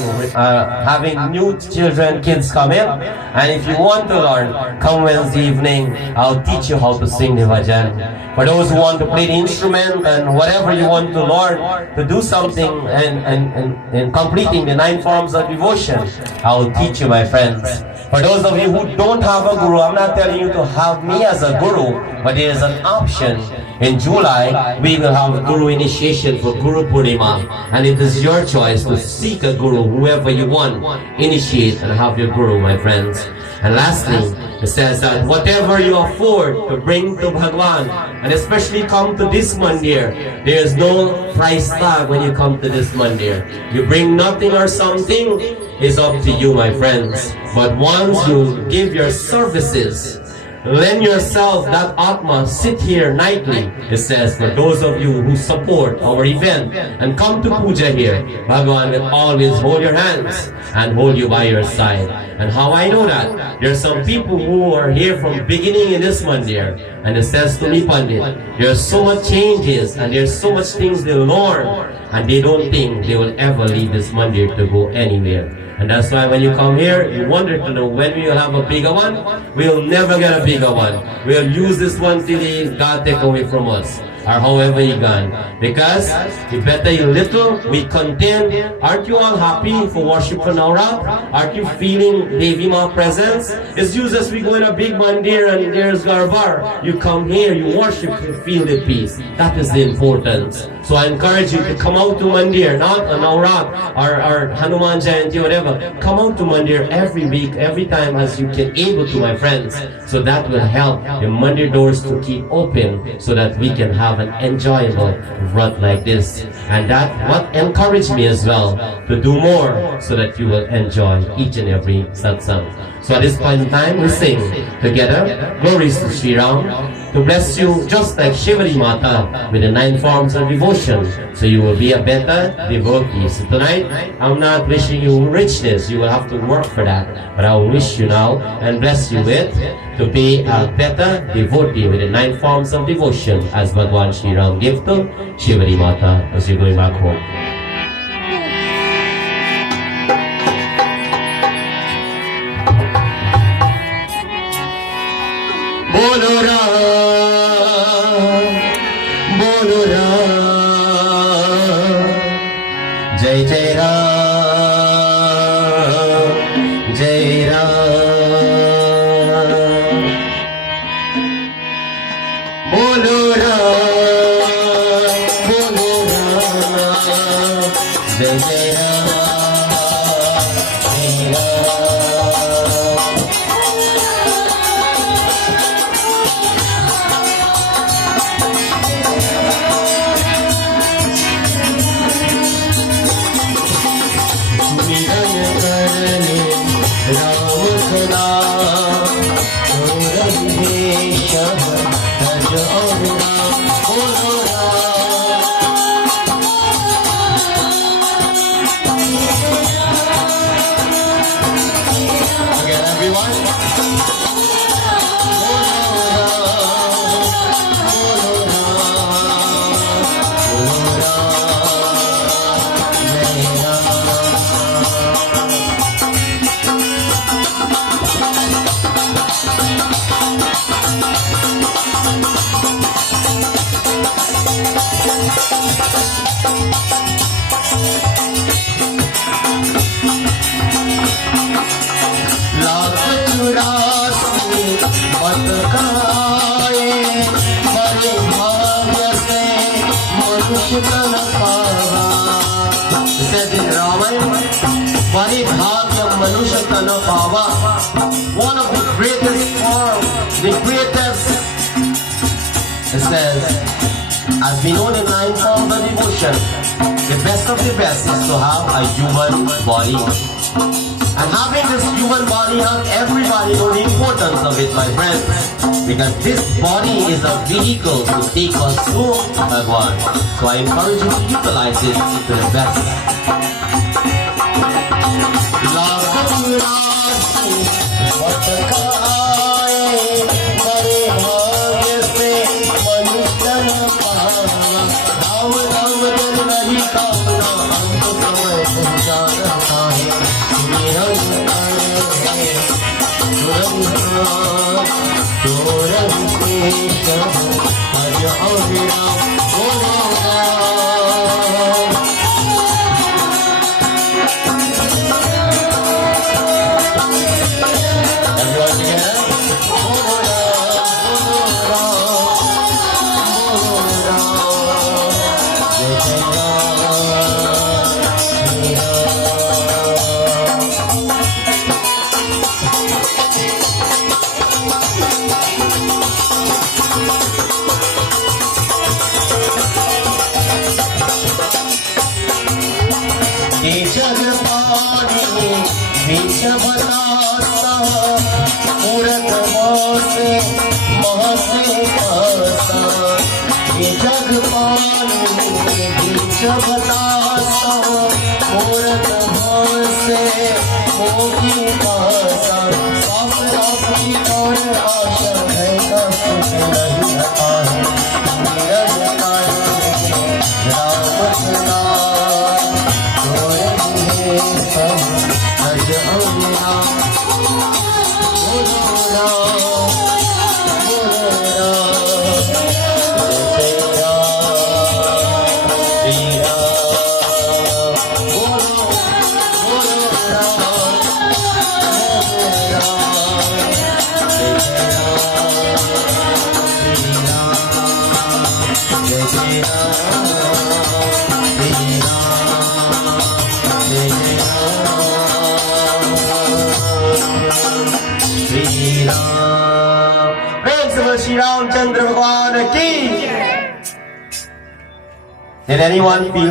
having new kids come in. And if you want to learn, come Wednesday evening, I'll teach you how to sing the bhajan. For those who want to play the instrument and whatever you want to learn, to do something and completing the 9 forms of devotion, I'll teach you, my friends. For those of you who don't have a guru, I'm not telling you to have me as a guru, but there is an option. In July, we will have guru initiation for Guru Purnima, and it is your choice to seek a guru, whoever you want, initiate and have your guru, my friends. And lastly, it says that whatever you afford to bring to Bhagwan, and especially come to this mandir, there is no price tag when you come to this mandir. You bring nothing or something, is up to you, my friends. But once you give your services, lend yourself that Atma, sit here nightly. It says, for those of you who support our event and come to puja here, Bhagwan will always hold your hands and hold you by your side. And how I know that? There are some people who are here from beginning in this mandir, and it says to me, Pandit, there are so much changes and there's so much things they learn, and they don't think they will ever leave this mandir to go anywhere. And that's why when you come here, you wonder to know when we will have a bigger one. We'll never get a bigger one. We'll use this one till God take away from us, or however you gone. Because the better you little, we content. Aren't you all happy for worship for Navrat? Aren't you feeling Devi Ma presence? It's used as we go in a big mandir and there's Garbar. You come here, you worship, you feel the peace. That is the importance. So I encourage you to come out to mandir, not a Navrat or Hanuman Jayanti, whatever. Come out to mandir every week, every time as you can able to, my friends. So that will help the mandir doors to keep open so that we can have an enjoyable Vrat like this. And that what encouraged me as well to do more so that you will enjoy each and every satsang. So at this point in time, we sing together, glories to Sri Ram, to bless you just like Shivari Mata with the 9 forms of devotion, so you will be a better devotee. So tonight, I'm not wishing you richness, you will have to work for that, but I will wish you now and bless you with to be a better devotee with the 9 forms of devotion as Bhagwan Sri Ram gave to Shivari Mata as you're going back home. Bolo Ram, Jai Jai Ram, Jai Ram, Bolo Ram. Jai Jai Ram, Jai Ram. सुमिरन करने राम सदा भज और राम बोलो Again, everyone. Lakh चुरासी मत खाए बड़े भाग्य से मनुष्य तन पावा रावण बड़े भाग्य मनुष्य तन पावा one of the greatest form the greatest it says as we know the nine forms of devotion the best of the best is to have a human body. And having this human body, not everybody know the importance of it, my friends. Because this body is a vehicle to take us to Bhagwan. So I encourage you to utilize it to the best. Shri Ram Chandra Bhagwan ki. Did anyone feel